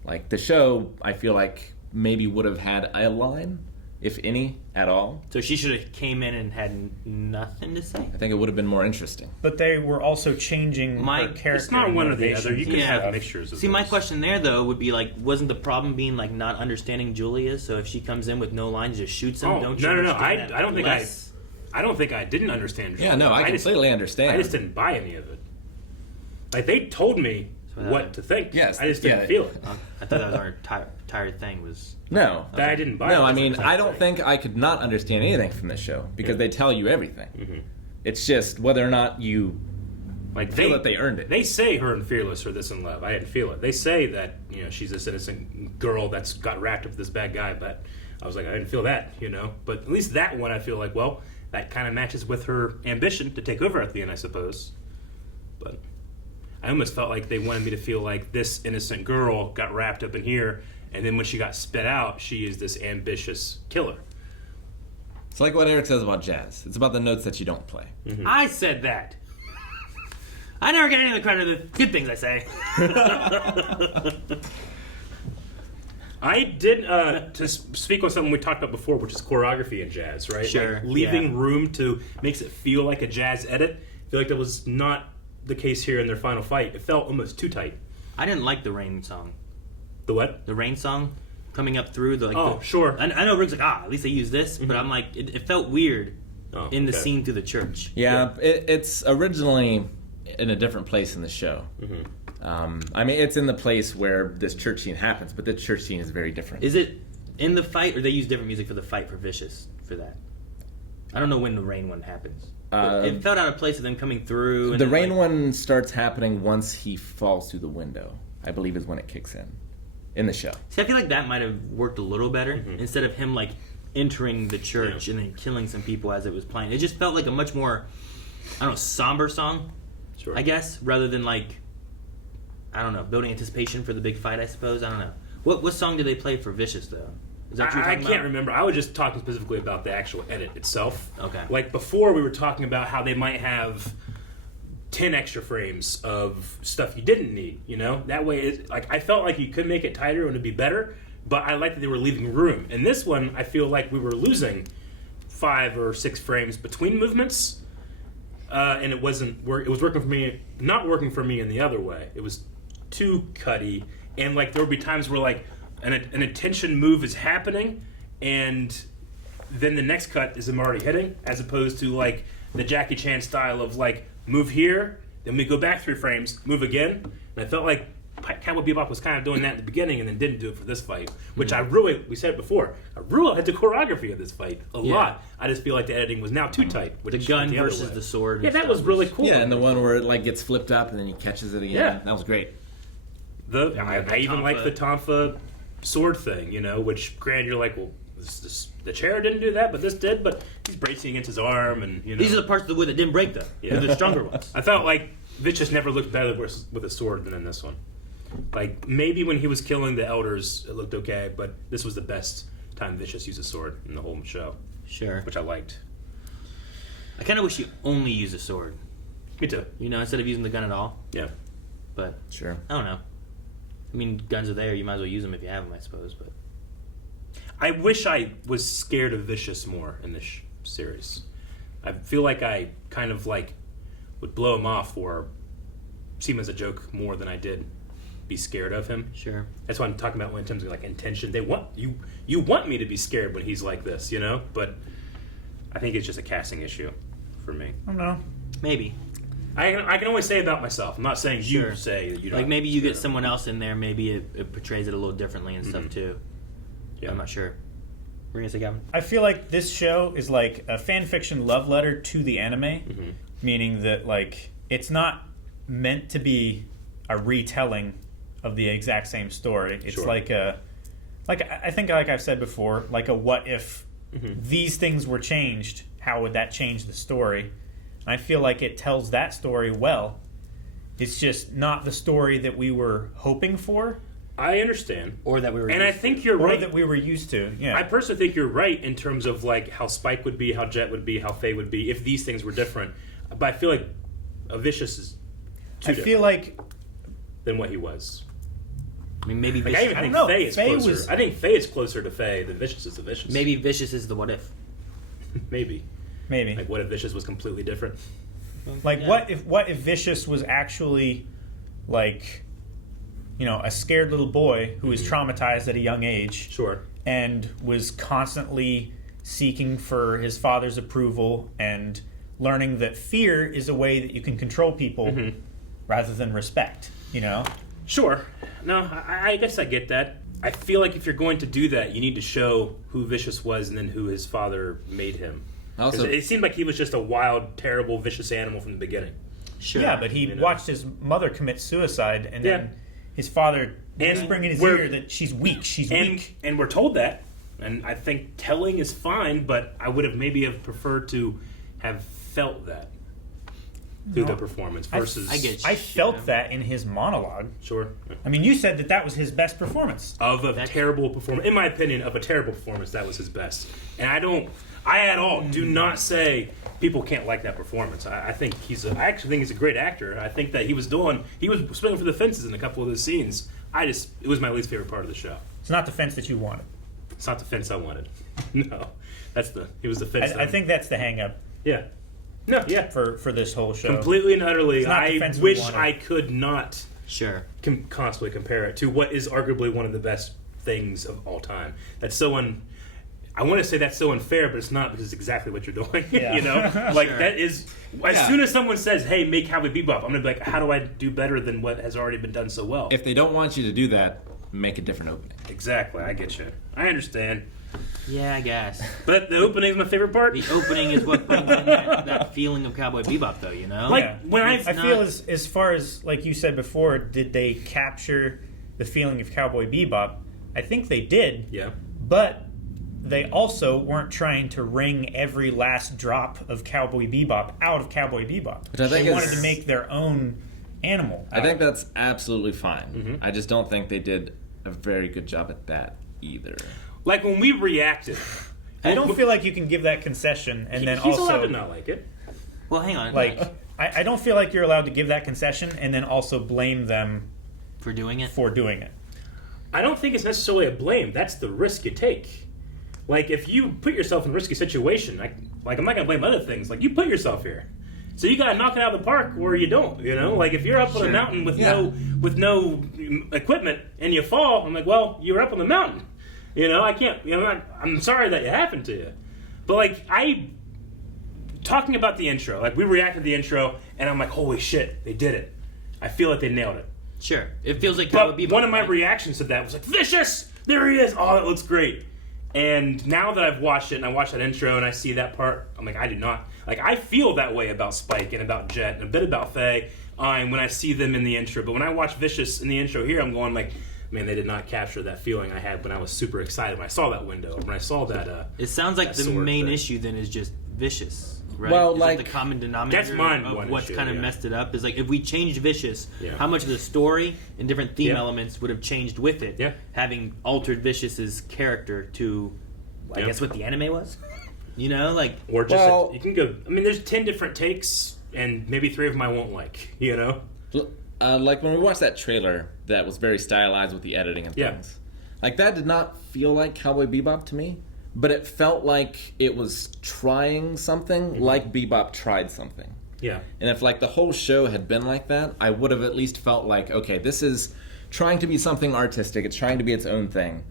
Like the show, I feel like maybe would have had a line, if any, at all. So she should have came in and had nothing to say? I think it would have been more interesting. But they were also changing her character. It's not one or the other. You can have mixtures of See, my question there, though, would be like, wasn't the problem being like not understanding Julia? So if she comes in with no lines, just shoots him, don't you No. understand that I don't think less? I don't think I didn't understand Julia. Yeah, no, I completely understand. I just didn't buy any of it. Like, they told me what to think. Yes, I just didn't feel it. I thought that was our entire thing was... No. That I didn't buy it. No, I mean, I don't think I could not understand anything from this show because they tell you everything. Mm-hmm. It's just whether or not you feel that they earned it. They say her and Fearless are this in love. I didn't feel it. They say that, you know, she's this innocent girl that's got wrapped up with this bad guy, but I was like, I didn't feel that, you know. But at least that one I feel like, well, that kind of matches with her ambition to take over at the end, I suppose. But I almost felt like they wanted me to feel like this innocent girl got wrapped up in here, and then when she got spit out, she is this ambitious killer. It's like what Eric says about jazz. It's about the notes that you don't play. Mm-hmm. I said that. I never get any of the credit of the good things I say. I did, to speak on something we talked about before, which is choreography in jazz, right? Sure. Like leaving room to makes it feel like a jazz edit. I feel like that was not the case here in their final fight. It felt almost too tight. I didn't like the rain song. The what? The rain song coming up through the. Like sure. I know Rick's like, at least they used this, but I'm like, it felt weird in the scene through the church. Yeah, it's originally in a different place in the show. Mm-hmm. I mean, it's in the place where this church scene happens, but the church scene is very different. Is it in the fight, or they use different music for the fight for Vicious for that? I don't know when the rain one happens. It felt out of place of them coming through. And the rain one starts happening once he falls through the window, I believe is when it kicks in the show. See, I feel like that might have worked a little better instead of him like entering the church and then killing some people as it was playing. It just felt like a much more, I don't know, somber song. Sure. I guess, rather than like, I don't know, building anticipation for the big fight. I suppose I don't know. What song did they play for Vicious though? Is that what you're I talking can't about? remember. I was just talking specifically about the actual edit itself. Okay. Like before, we were talking about how they might have 10 extra frames of stuff you didn't need. You know, that way, I felt like you could make it tighter and it'd be better. But I like that they were leaving room. In this one, I feel like we were losing 5 or 6 frames between movements, and it wasn't. It was working for me, not working for me in the other way. It was too cutty, and like there would be times where like an attention move is happening, and then the next cut is him already hitting, as opposed to like the Jackie Chan style of like move here, then we go back 3 frames, move again, and I felt like Cowboy Bebop was kind of doing that in the beginning and then didn't do it for this fight, which we said it before, I really liked the choreography of this fight a lot. I just feel like the editing was now too tight. The gun versus the sword. Yeah, that was really cool. Yeah, and the one where it like gets flipped up and then he catches it again. Yeah. That was great. I even like the Tonfa sword thing, you know, which granted you're like, well, the chair didn't do that, but this did, but he's bracing against his arm, and you know. These are the parts of the wood that didn't break though. Yeah. They're the stronger ones. I felt like Vicious never looked better with a sword than in this one. Like, maybe when he was killing the elders, it looked okay, but this was the best time Vicious used a sword in the whole show. Sure. Which I liked. I kind of wish you only used a sword. Me too. You know, instead of using the gun at all. Yeah. But, Sure. I don't know. I mean, guns are there. You might as well use them if you have them, I suppose. But I wish I was scared of Vicious more in this series. I feel like I kind of, like, would blow him off or see him as a joke more than I did be scared of him. Sure. That's what I'm talking about when in terms of like intention. They want you want me to be scared when he's like this, you know? But I think it's just a casting issue for me. I don't know. maybe. I can only say about myself. I'm not saying Sure. you say that you don't. Like maybe you get someone else in there, maybe it portrays it a little differently and stuff too. Yeah. I'm not sure. We're gonna say Gavin. I feel like this show is like a fan fiction love letter to the anime, meaning that like it's not meant to be a retelling of the exact same story. It's like I think like I've said before, like a what if these things were changed, how would that change the story? And I feel like it tells that story well. It's just not the story that we were hoping for. I understand. Or that we were And I think you're right. Or that we were used to, yeah. I personally think you're right in terms of like how Spike would be, how Jet would be, how Faye would be if these things were different. But I feel like Vicious is too feel like than what he was. I mean, maybe Like, Vicious, I even think don't know. Faye is Faye closer. was- I think Faye is closer to Faye than Vicious is to Vicious. maybe Vicious is the what if. Maybe. Maybe. Like what if Vicious was completely different? Like Yeah. what if Vicious was actually like, you know, a scared little boy who was traumatized at a young age Sure. and was constantly seeking for his father's approval and learning that fear is a way that you can control people rather than respect, you know? Sure. No, I guess I get that. I feel like if you're going to do that, you need to show who Vicious was and then who his father made him. Also, it seemed like he was just a wild, terrible, vicious animal from the beginning. Sure. Yeah, but he You know. watched his mother commit suicide and Yeah. then his father And whispering in his we're- ear that she's weak, she's And weak. and we're told that, and I think telling is fine, but I would have maybe have preferred to have felt that through the performance versus. I get you. I felt that in his monologue. Sure. I mean, you said that was his best performance. Of a terrible performance, in my opinion, of a terrible performance, that was his best. And I at all do not say people can't like that performance. I think I actually think he's a great actor. I think that he was swinging for the fences in a couple of those scenes. It was my least favorite part of the show. It's not the fence that you wanted. It's not the fence I wanted. No, it was the fence. I think that's the hang-up Yeah. No, yeah. for this whole show. Completely and utterly. It's not the I fence we wish wanted. I could not Sure. constantly compare it to what is arguably one of the best things of all time. That's so I want to say that's so unfair, but it's not because it's exactly what you're doing. Yeah. You know, like Sure. that is. As soon as someone says, "Hey, make Cowboy Bebop," I'm gonna be like, "How do I do better than what has already been done so well?" if they don't want you to do that, make a different opening. Exactly, I get you. I understand, Yeah, I guess. but the opening is my favorite part. The opening is what brings in that feeling of Cowboy Bebop, though. You know, Like, when I feel as far as like you said before, did they capture the feeling of Cowboy Bebop? I think they did. Yeah. But they also weren't trying to wring every last drop of Cowboy Bebop out of Cowboy Bebop. Which I think they wanted to make their own animal. I think that's absolutely fine. Mm-hmm. I just don't think they did a very good job at that either. Like when we reacted, I don't feel like you can give that concession and then he's also allowed to not like it. Well, hang on. Like, I don't feel like you're allowed to give that concession and then also blame them for doing it. I don't think it's necessarily a blame. That's the risk you take. Like, if you put yourself in a risky situation, like I'm not gonna blame other things. Like, you put yourself here, so you gotta knock it out of the park, or you don't. You know, like if you're up on a mountain with no equipment and you fall, I'm like, well, you were up on the mountain. You know, I can't. You know, I'm sorry that it happened to you, but like talking about the intro, like we reacted to the intro, and I'm like, holy shit, they did it. I feel like they nailed it. Sure, it feels like. But one of my reactions to that was like, Vicious! There he is! Oh, that looks great. And now that I've watched it, and I watched that intro, and I see that part, I'm like, I do not. Like, I feel that way about Spike and about Jet and a bit about Faye when I see them in the intro. But when I watch Vicious in the intro here, I'm going like, man, they did not capture that feeling I had when I was super excited when I saw that window, when I saw that. It sounds like the main issue then is just Vicious. Right? Well, is like the common denominator that's mine. of what's kind of messed it up is like if we changed Vicious, how much of the story and different theme elements would have changed with it? Yeah. Having altered Vicious's character to, I guess, what the anime was. You know, like or just you can go. I mean, there's 10 different takes, and maybe 3 of them I won't like. You know, like when we watched that trailer that was very stylized with the editing and things. Like that did not feel like Cowboy Bebop to me. But it felt like it was trying something like Bebop tried something. Yeah. And if like the whole show had been like that, I would have at least felt like, okay, this is trying to be something artistic. It's trying to be its own thing.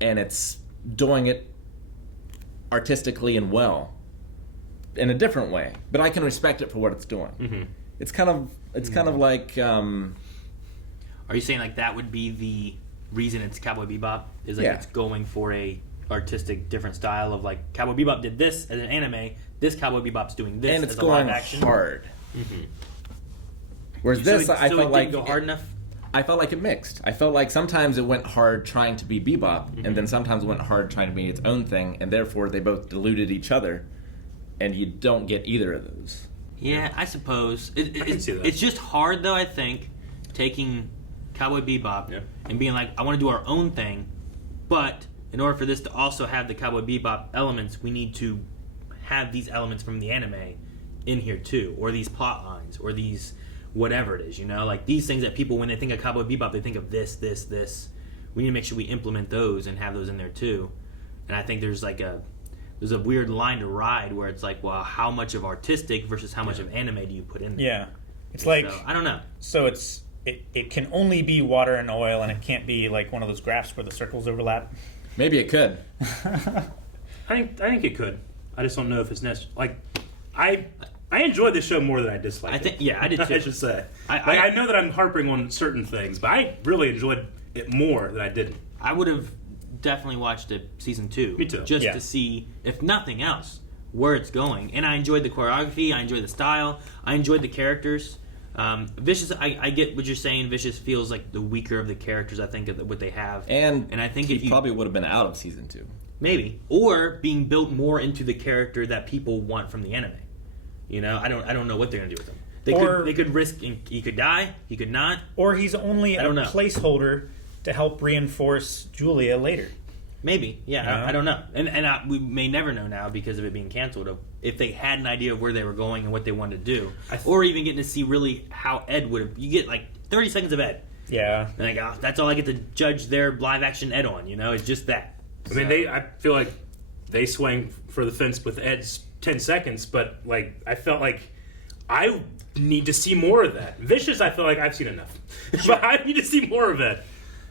And it's doing it artistically and well. In a different way. But I can respect it for what it's doing. Mm-hmm. It's kind of like... Are you saying like that would be the reason it's Cowboy Bebop? Is like it's going for a artistic different style of like Cowboy Bebop did this as an anime, this Cowboy Bebop's doing this, and it's as a going live action. hard. Mm-hmm. Whereas this, I felt like go hard enough. I felt like it mixed. I felt like sometimes it went hard trying to be Bebop, and then sometimes it went hard trying to be its own thing, and therefore they both diluted each other, and you don't get either of those. Yeah, I suppose I can see that. It's just hard though. I think taking Cowboy Bebop and being like, I want to do our own thing, but in order for this to also have the Cowboy Bebop elements, we need to have these elements from the anime in here too, or these plot lines, or these whatever it is, you know? Like these things that people, when they think of Cowboy Bebop, they think of this, this, this. We need to make sure we implement those and have those in there too. And I think there's a weird line to ride where it's like, well, how much of artistic versus how much of anime do you put in there? Yeah. It's like... So, I don't know. So it can only be water and oil, and it can't be like one of those graphs where the circles overlap. Maybe it could. I think it could. I just don't know if it's necessary. Like, I enjoyed this show more than I disliked it. Yeah, I did too. I should say. I know that I'm harping on certain things, but I really enjoyed it more than I didn't. I would have definitely watched it season 2. Me too. Just to see, if nothing else, where it's going. And I enjoyed the choreography. I enjoyed the style. I enjoyed the characters. Vicious, I get what you're saying. Vicious feels like the weaker of the characters, I think, of what they have. And I think he probably would have been out of season 2. Maybe. Or being built more into the character that people want from the anime. You know, I don't know what they're going to do with him. They could risk, he could die, he could not. Or he's only a placeholder to help reinforce Julia later. Maybe, yeah, I don't know. And we may never know now because of it being canceled, if they had an idea of where they were going and what they wanted to do. Or even getting to see really how Ed would have... You get like 30 seconds of Ed. Yeah. And that's all I get to judge their live action Ed on, you know? It's just that. I mean, I feel like they swang for the fence with Ed's 10 seconds, but like I felt like I need to see more of that. Vicious, I feel like I've seen enough. But I need to see more of it.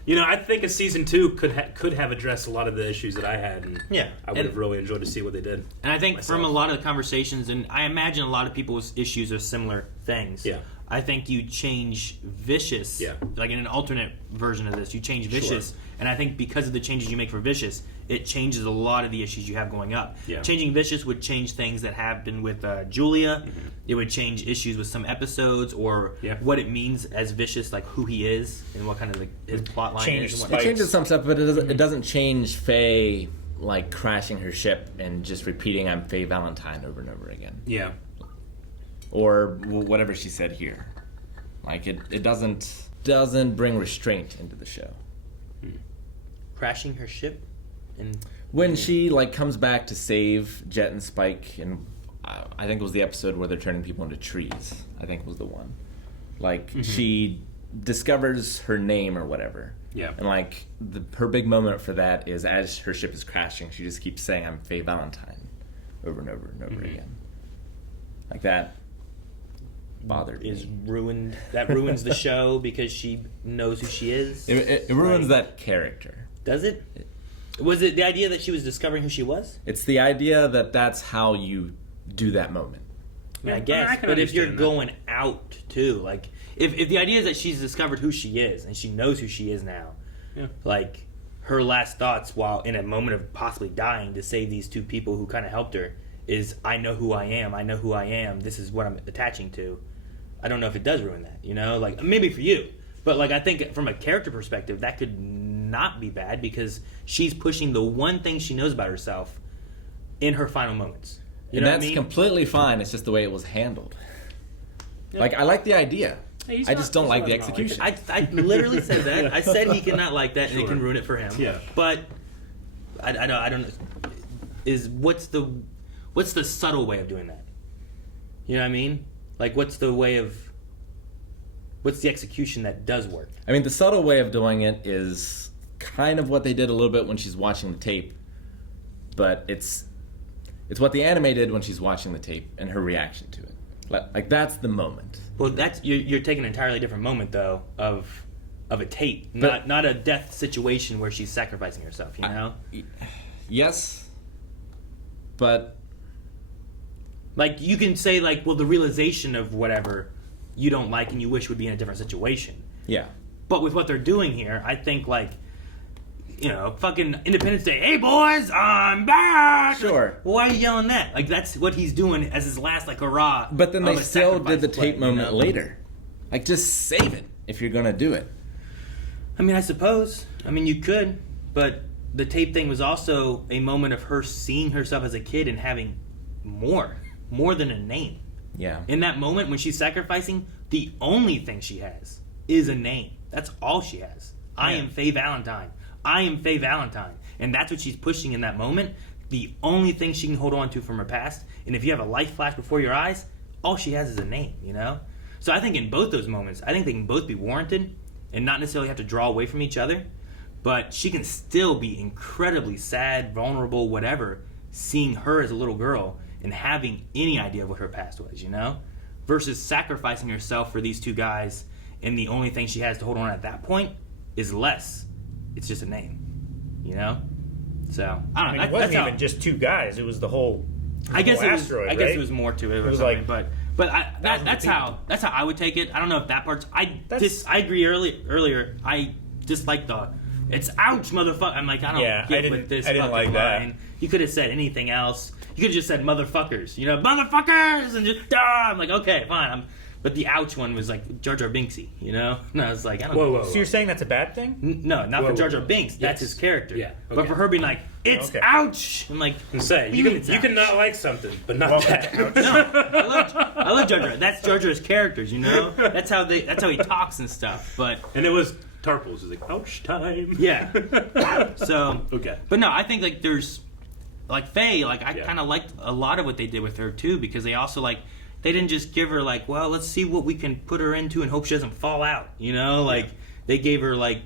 You know, I think a season 2 could have addressed a lot of the issues that I had, and I would have really enjoyed to see what they did. And I think from a lot of the conversations, and I imagine a lot of people's issues are similar things. Yeah. I think you change Vicious, like in an alternate version of this, you change Vicious, and I think because of the changes you make for Vicious, it changes a lot of the issues you have going up. Yeah. Changing Vicious would change things that happened with Julia. Mm-hmm. It would change issues with some episodes, or what it means as Vicious, like who he is and what kind of his plot line is. It changes some stuff, but it doesn't change Faye like crashing her ship and just repeating "I'm Faye Valentine" over and over again. Yeah. Or whatever she said here. Like it doesn't bring restraint into the show. Crashing her ship, and when she like comes back to save Jet and Spike, and I think it was the episode where they're turning people into trees. I think was the one. Like she discovers her name or whatever. Yeah. And like her big moment for that is as her ship is crashing, she just keeps saying "I'm Faye Valentine" over and over and over again. Like that bothered me. That ruins the show because she knows who she is. It ruins that character. Does it? Was it the idea that she was discovering who she was? It's the idea that that's how you do that moment. I mean, I guess, but if you're going out too, like if the idea is that she's discovered who she is and she knows who she is now, like her last thoughts while in a moment of possibly dying to save these two people who kind of helped her is, I know who I am. I know who I am. This is what I'm attaching to. I don't know if it does ruin that, you know, like maybe for you, but like I think from a character perspective that could not be bad because she's pushing the one thing she knows about herself in her final moments. You know that's what I mean? completely fine. It's just the way it was handled. Yeah. Like I like the idea. Hey, I just don't like the execution. I literally said that. I said he cannot like that, and it can ruin it for him. Yeah. But I don't. What's the subtle way of doing that? You know what I mean? Like, what's the execution that does work? I mean, the subtle way of doing it is kind of what they did a little bit when she's watching the tape, but it's what the anime did when she's watching the tape and her reaction to it. Like that's the moment. Well, that's you're taking an entirely different moment though of a tape, not a death situation where she's sacrificing herself. You know? Yes, but like you can say like, well, the realization of whatever you don't like and you wish would be in a different situation. Yeah. But with what they're doing here, I think like, you know, fucking Independence Day, hey boys, I'm back! Sure. Well, why are you yelling that? Like, that's what he's doing as his last, like, hurrah. But then they still did the tape moment you know? later. Like, just save it if you're gonna do it. I mean, I suppose. I mean, you could. But the tape thing was also a moment of her seeing herself as a kid and having more than a name. Yeah. In that moment when she's sacrificing, the only thing she has is a name. That's all she has. Yeah. I am Faye Valentine. I am Faye Valentine. And that's what she's pushing in that moment. The only thing she can hold on to from her past. And if you have a life flash before your eyes, all she has is a name, you know? So I think in both those moments, I think they can both be warranted and not necessarily have to draw away from each other. But she can still be incredibly sad, vulnerable, whatever, seeing her as a little girl and having any idea of what her past was, you know? Versus sacrificing herself for these two guys, and the only thing she has to hold on at that point is less. It's just a name, you know? So, I don't know. It wasn't even just two guys. It was the whole asteroid, I guess it was more to it. It was like, but that's how I would take it. I don't know if that part's. I agree earlier. I dislike the. It's ouch, motherfucker. I'm like, I don't get with this. I didn't like line. that. You could have said anything else. You could have just said motherfuckers. You know, motherfuckers, and just I'm like, okay, fine. But the ouch one was like Jar Jar Binksy, you know? And I was like, I don't know. So you're saying that's a bad thing? No, not for Jar Jar Binks. That's his character. Yeah. Okay. But for her being like, it's ouch. I'm like, you can not like something, but not that. No, I love Jar Jar. That's Jar Jar's characters, you know? That's how he talks and stuff. But it was Tarples. It was like, ouch time. Yeah. So okay. But no, I think like there's like Faye, like I kind of liked a lot of what they did with her too, because they also like they didn't just give her like, well, let's see what we can put her into and hope she doesn't fall out, you know? Like they gave her like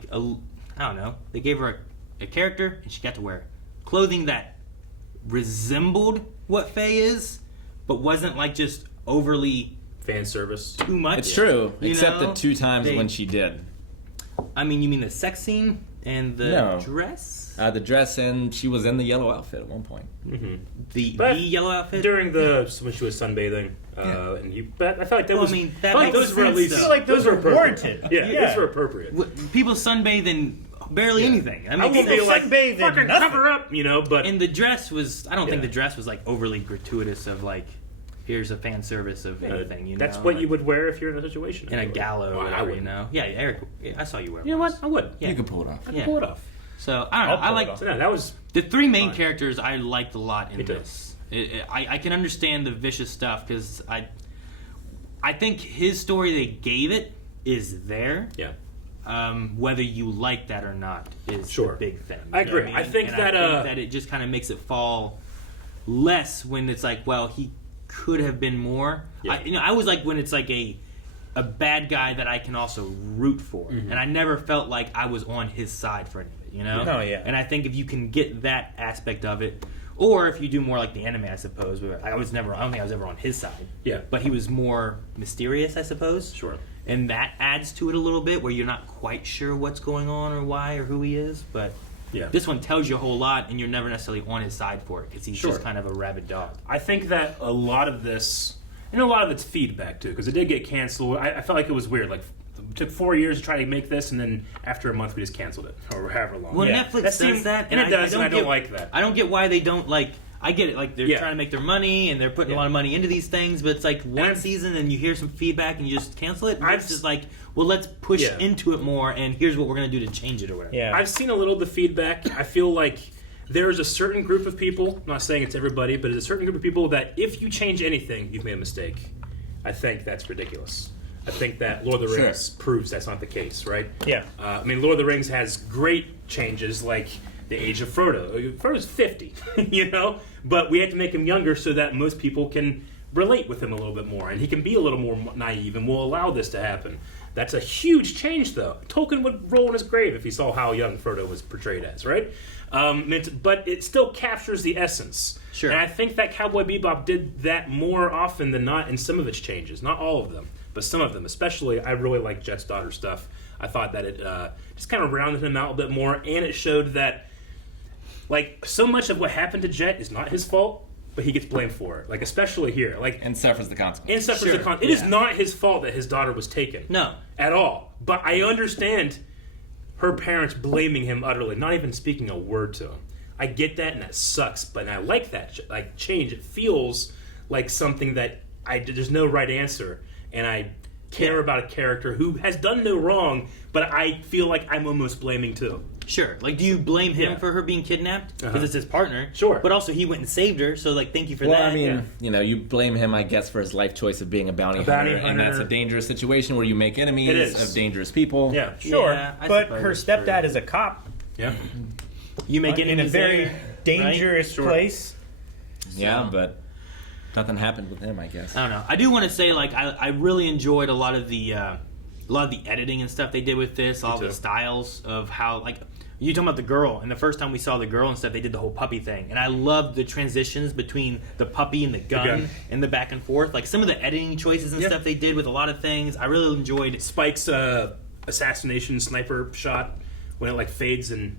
they gave her a character and she got to wear clothing that resembled what Faye is, but wasn't like just overly fan service too much. It's true, except the two times when she did. I mean, you mean the sex scene and the dress? The dress, and she was in the yellow outfit at one point. Mm-hmm. The yellow outfit during when she was sunbathing, but I felt like that was. I mean, those were at least. I feel like those were warranted. Yeah, those were appropriate. People sunbathe in barely anything. I mean, I won't be like fucking cover up, you know. But and the dress was. I don't think the dress was like overly gratuitous of like. Here's a fan service of anything, you know. That's what you would wear if you're in a situation. In a gallo or whatever, you know. Yeah, Eric, I saw you wear. You know what? I would. Yeah. You could pull it off. I could pull it off. So I don't know. I like that was the three main fun. characters. I liked a lot in Me too. this. I can understand the vicious stuff because I think his story they gave it is there. Yeah. Whether you like that or not is Sure. the big thing. I You know what agree. mean? I think And that, I think that it just kind of makes it fall less when it's like, well, he could have been more. Yeah. I always like when it's like a bad guy that I can also root for, Mm-hmm. and I never felt like I was on his side for any of it. You know? Oh, yeah. And I think if you can get that aspect of it. Or if you do more like the anime, I suppose. Where I don't think I was ever on his side. Yeah. But he was more mysterious, I suppose. Sure. And that adds to it a little bit, where you're not quite sure what's going on or why or who he is. But Yeah. this one tells you a whole lot, and you're never necessarily on his side for it because he's Sure. just kind of a rabid dog. I think that a lot of this, and a lot of it's feedback too, because it did get canceled. I felt like it was weird. Like, it took 4 years to try to make this, and then after a month we just canceled it, or however long. Well, Yeah. Netflix does that, and it does, and I don't like that. I don't get why they don't like. I get it, like they're Yeah. trying to make their money and they're putting a Yeah. lot of money into these things, but it's like one And- season and you hear some feedback and you just cancel it. And I've it's just like, well, let's push Yeah. into it more, and here's what we're gonna do to change it or whatever. Yeah. I've seen a little of the feedback. I feel like there's a certain group of people, I'm not saying it's everybody, but there's a certain group of people that if you change anything, you've made a mistake. I think that's ridiculous. I think that Lord of the Sure. Rings proves that's not the case, right? Yeah. I mean, Lord of the Rings has great changes, like the age of Frodo. Frodo's 50, you know? But we have to make him younger so that most people can relate with him a little bit more, and he can be a little more naive, and we'll allow this to happen. That's a huge change, though. Tolkien would roll in his grave if he saw how young Frodo was portrayed as, right? But it still captures the essence. Sure. And I think that Cowboy Bebop did that more often than not in some of its changes. Not all of them, but some of them. Especially, I really like Jet's daughter stuff. I thought that it just kind of rounded him out a bit more, and it showed that, like, so much of what happened to Jet is not his fault, but he gets blamed for it. Like, especially here. Like, And suffers the consequences. and suffers Sure, the con. It is yeah. not his fault that his daughter was taken. No. At all. But I understand her parents blaming him utterly, not even speaking a word to him. I get that, and that sucks. But I like that like change. It feels like something that there's no right answer, and I care about a character who has done no wrong, but I feel like I'm almost blaming too. Sure. Like, do you blame him Yeah. for her being kidnapped? Because Uh-huh. it's his partner. Sure. But also, he went and saved her, so, like, thank you for Well, that. I mean, yeah. you know, you blame him, I guess, for his life choice of being a bounty, bounty hunter, and that's a hunter. dangerous situation where you make enemies It is. of dangerous people. Yeah. Sure. Yeah, I but suppose her it's stepdad true. is a cop Yeah. You make in a enemies very there, dangerous Sure. place. Yeah, but nothing happened with him, I guess. I don't know. I do want to say, like, I really enjoyed a lot of the editing and stuff they did with this. All too. the styles of how, like, you talking about the girl, and the first time we saw the girl and stuff, they did the whole puppy thing, and I loved the transitions between the puppy and the gun, and the back and forth. Like, some of the editing choices and Yeah. stuff they did with a lot of things, I really enjoyed. Spike's assassination sniper shot when it like fades and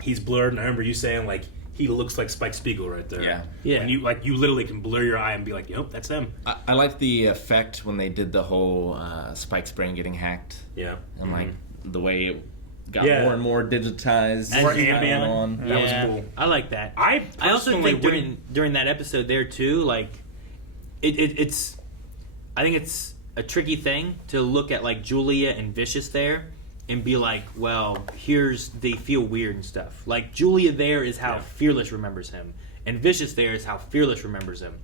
he's blurred, and I remember you saying like he looks like Spike Spiegel right there. Yeah. Yeah. And you literally can blur your eye and be like, yep, that's him. I liked the effect when they did the whole Spike's brain getting hacked, Yeah. and like the way it got Yeah. more and more digitized. More as it went ambient. on. That was Yeah, cool. I like that. I also personally think during that episode there too, like it's I think it's a tricky thing to look at like Julia and Vicious there and be like, well, they feel weird and stuff. Like Julia there is how Yeah. Fearless remembers him, and Vicious there is how Fearless remembers him.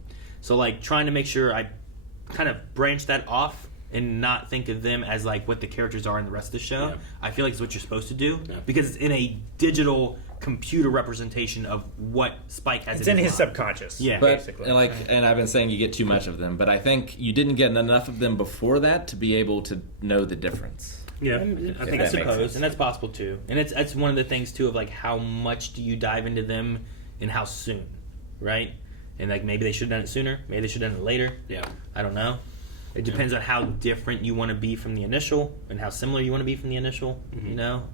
So like trying to make sure I kind of branch that off and not think of them as like what the characters are in the rest of the show. Yeah. I feel like it's what you're supposed to do Yeah. because it's in a digital computer representation of what Spike has. It's in his mind. subconscious. Yeah. But basically. and I've been saying you get too much of them, but I think you didn't get enough of them before that to be able to know the difference. Yeah. I I think that I makes suppose, sense. and that's possible too. And that's one of the things too of like how much do you dive into them and how soon, right? And like maybe they should have done it sooner, maybe they should have done it later. Yeah. I don't know. It depends on how different you want to be from the initial and how similar you want to be from the initial. You know.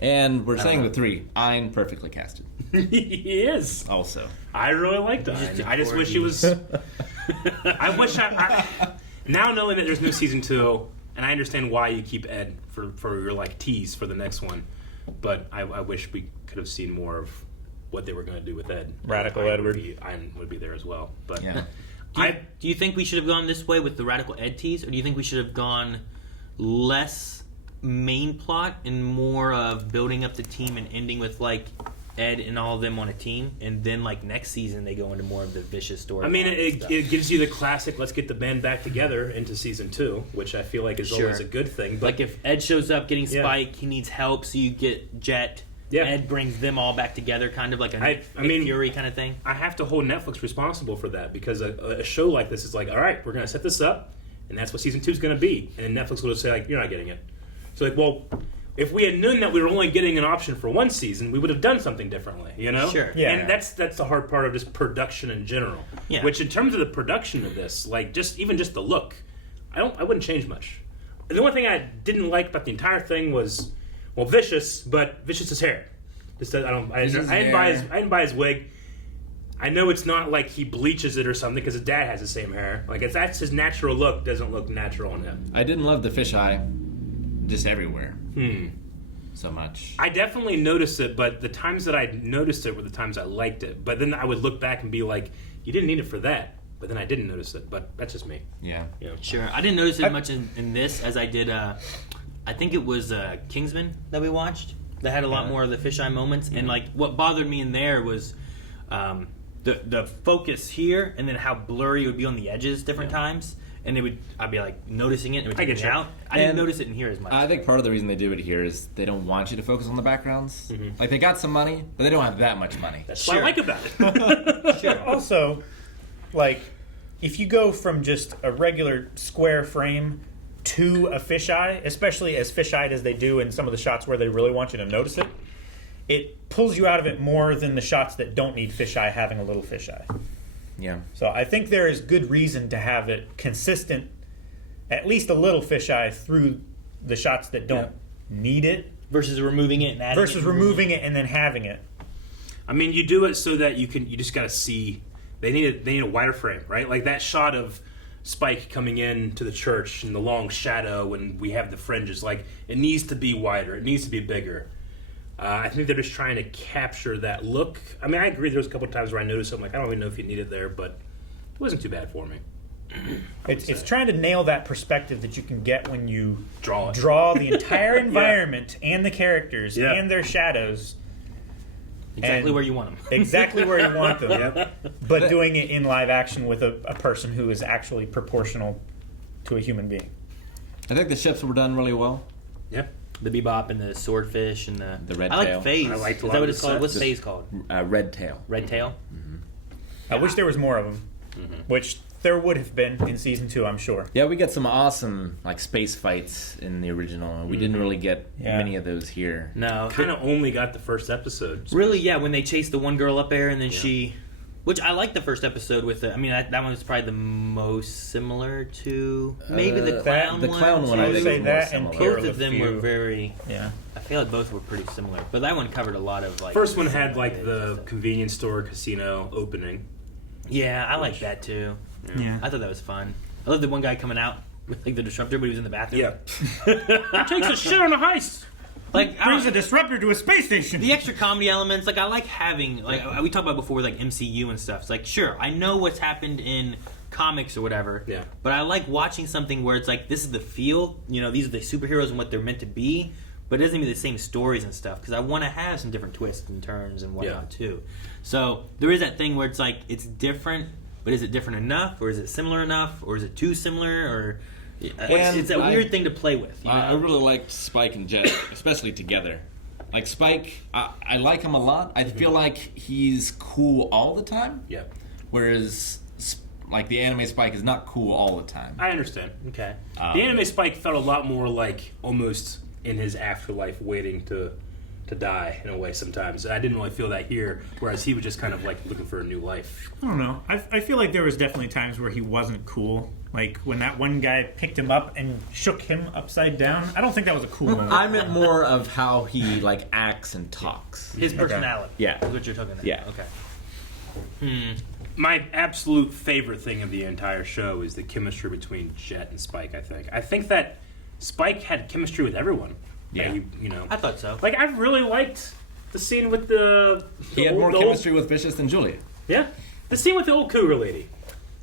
And we're saying know. the three. Ein perfectly casted. he is. Also, I really liked just it. did I just wish he was. I wish I now knowing that there's no season 2, and I understand why you keep Ed for your like tease for the next one, but I wish we could have seen more of what they were going to do with Ed. Radical Ian Edward. Ian would be there as well, but yeah. Do you think we should have gone this way with the Radical Ed tease, or do you think we should have gone less main plot and more of building up the team and ending with like Ed and all of them on a team, and then like next season they go into more of the Vicious story. I mean, it gives you the classic "let's get the band back together" into season 2, which I feel like is always a good thing. But like if Ed shows up getting Spike, he needs help, so you get Jet. Yeah. Ed brings them all back together, kind of like a Nick Fury kind of thing. I have to hold Netflix responsible for that because a show like this is like, all right, we're going to set this up, and that's what season 2 is going to be. And then Netflix will just say, like, you're not getting it. So, like, well, if we had known that we were only getting an option for one season, we would have done something differently, you know? Sure. Yeah. And that's the hard part of just production in general. Yeah. Which, in terms of the production of this, like, even just the look, I wouldn't change much. The only thing I didn't like about the entire thing was, well, Vicious's hair. Just I didn't buy his wig. I know it's not like he bleaches it or something because his dad has the same hair. Like if that's his natural look, doesn't look natural on him. I didn't love the fisheye, just everywhere. So much. I definitely noticed it, but the times that I noticed it were the times I liked it. But then I would look back and be like, you didn't need it for that. But then I didn't notice it. But that's just me. Yeah. Sure. I didn't notice it as much in this as I did. I think it was Kingsman that we watched. That had a lot more of the fisheye moments, and like what bothered me in there was the focus here, and then how blurry it would be on the edges different times, and I'd be like noticing it, and it would take me out. I didn't notice it in here as much. I think part of the reason they do it here is they don't want you to focus on the backgrounds. Like they got some money, but they don't have that much money. That's what I like about it. Sure. Also, like if you go from just a regular square frame to a fisheye, especially as fisheye as they do in some of the shots where they really want you to notice it, it pulls you out of it more than the shots that don't need fisheye having a little fisheye. Yeah. So I think there is good reason to have it consistent, at least a little fisheye through the shots that don't need it. Versus removing it and adding versus removing it and then having it. I mean, you do it so that you just got to see. They need a wider frame, right? Like that shot of Spike coming in to the church in the long shadow and we have the fringes. Like, it needs to be wider. It needs to be bigger. I think they're just trying to capture that look. I mean, I agree there was a couple of times where I noticed something like, I don't even know if you need it there, but it wasn't too bad for me. It's trying to nail that perspective that you can get when you draw the entire environment and the characters and their shadows. Exactly where you want them. Exactly where you want them. But doing it in live action with a person who is actually proportional to a human being. I think the ships were done really well. Yeah. The Bebop and the Swordfish and the Red I like Tail. Phase. I liked a Is lot that of what the it's called? sets. What's Phase called? Red Tail. Red Tail? I wish there was more of them, which there would have been in season 2, I'm sure. Yeah, we get some awesome like space fights in the original. We didn't really get many of those here. No. Kind of only got the first episode. Really, yeah, when they chased the one girl up there and then she... Which I like the first episode with it. I mean, that one was probably the most similar to... Maybe the clown one. The clown one, I I would think, say was that more and similar. Both of them were very... Yeah. I feel like both were pretty similar. But that one covered a lot of like... First one had like the convenience store casino opening. Yeah, I like that too. Yeah. I thought that was fun. I love the one guy coming out with like the disruptor, but he was in the bathroom. Yeah. Takes a shit on a heist. Like Brings a disruptor to a space station. the extra comedy elements, like I like having, like we talked about before with like MCU and stuff. It's like, sure, I know what's happened in comics or whatever. Yeah. But I like watching something where it's like, this is the feel. You know, these are the superheroes and what they're meant to be. But it doesn't mean the same stories and stuff because I want to have some different twists and turns and whatnot too. So there is that thing where it's like it's different, but is it different enough, or is it similar enough, or is it too similar, or it's a weird thing to play with. You know? I really liked Spike and Jet, especially together. Like Spike, I like him a lot. I feel like he's cool all the time. Yeah. Whereas, like the anime Spike is not cool all the time. I understand. Okay. The anime Spike felt a lot more like almost in his afterlife waiting to die in a way sometimes. I didn't really feel that here, whereas he was just kind of like looking for a new life. I don't know. I feel like there was definitely times where he wasn't cool. Like when that one guy picked him up and shook him upside down. I don't think that was a cool moment. I meant more of how he like acts and talks. His personality. Yeah. Is what you're talking about. Yeah. Okay. My absolute favorite thing of the entire show is the chemistry between Jet and Spike, I think that Spike had chemistry with everyone. Yeah. You know. I thought so. Like, I really liked the scene with the He had old, more chemistry with Vicious than Julia. Yeah. The scene with the old cougar lady.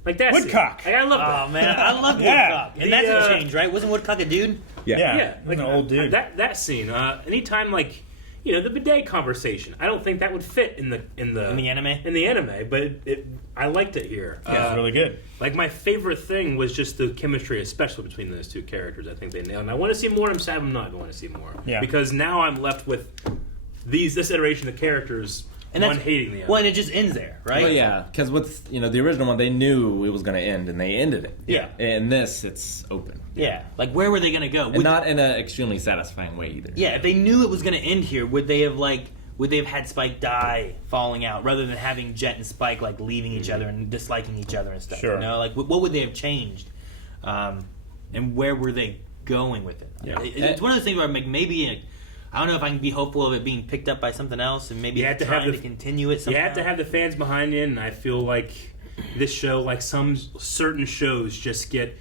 Like that Woodcock. scene. Like, I love that. Oh man, I love Yeah. Woodcock, and that's a change, right? Wasn't Woodcock a dude? Yeah, like an old dude. That scene. Anytime, like, you know, the bidet conversation. I don't think that would fit in the anime. In the anime, but I liked it here. Yeah, it's really good. Like, my favorite thing was just the chemistry, especially between those two characters. I think they nailed. And I want to see more. I'm sad I'm not going to see more. Yeah. Because now I'm left with this iteration of characters. And one that's, hating the other. well, and it just ends there, right? Well, yeah, because with the original one, they knew it was going to end, and they ended it. Yeah. In this, it's open. Yeah. Like, where were they going to go? And not in an extremely satisfying way either. Yeah, if they knew it was going to end here, would they have had Spike die falling out rather than having Jet and Spike like leaving each other and disliking each other and stuff? Sure. You know, like what would they have changed, and where were they going with it? Yeah. It's one of those things where maybe I don't know if I can be hopeful of it being picked up by something else and maybe trying to continue it somehow. You have to have the fans behind you, and I feel like this show, like some certain shows, just get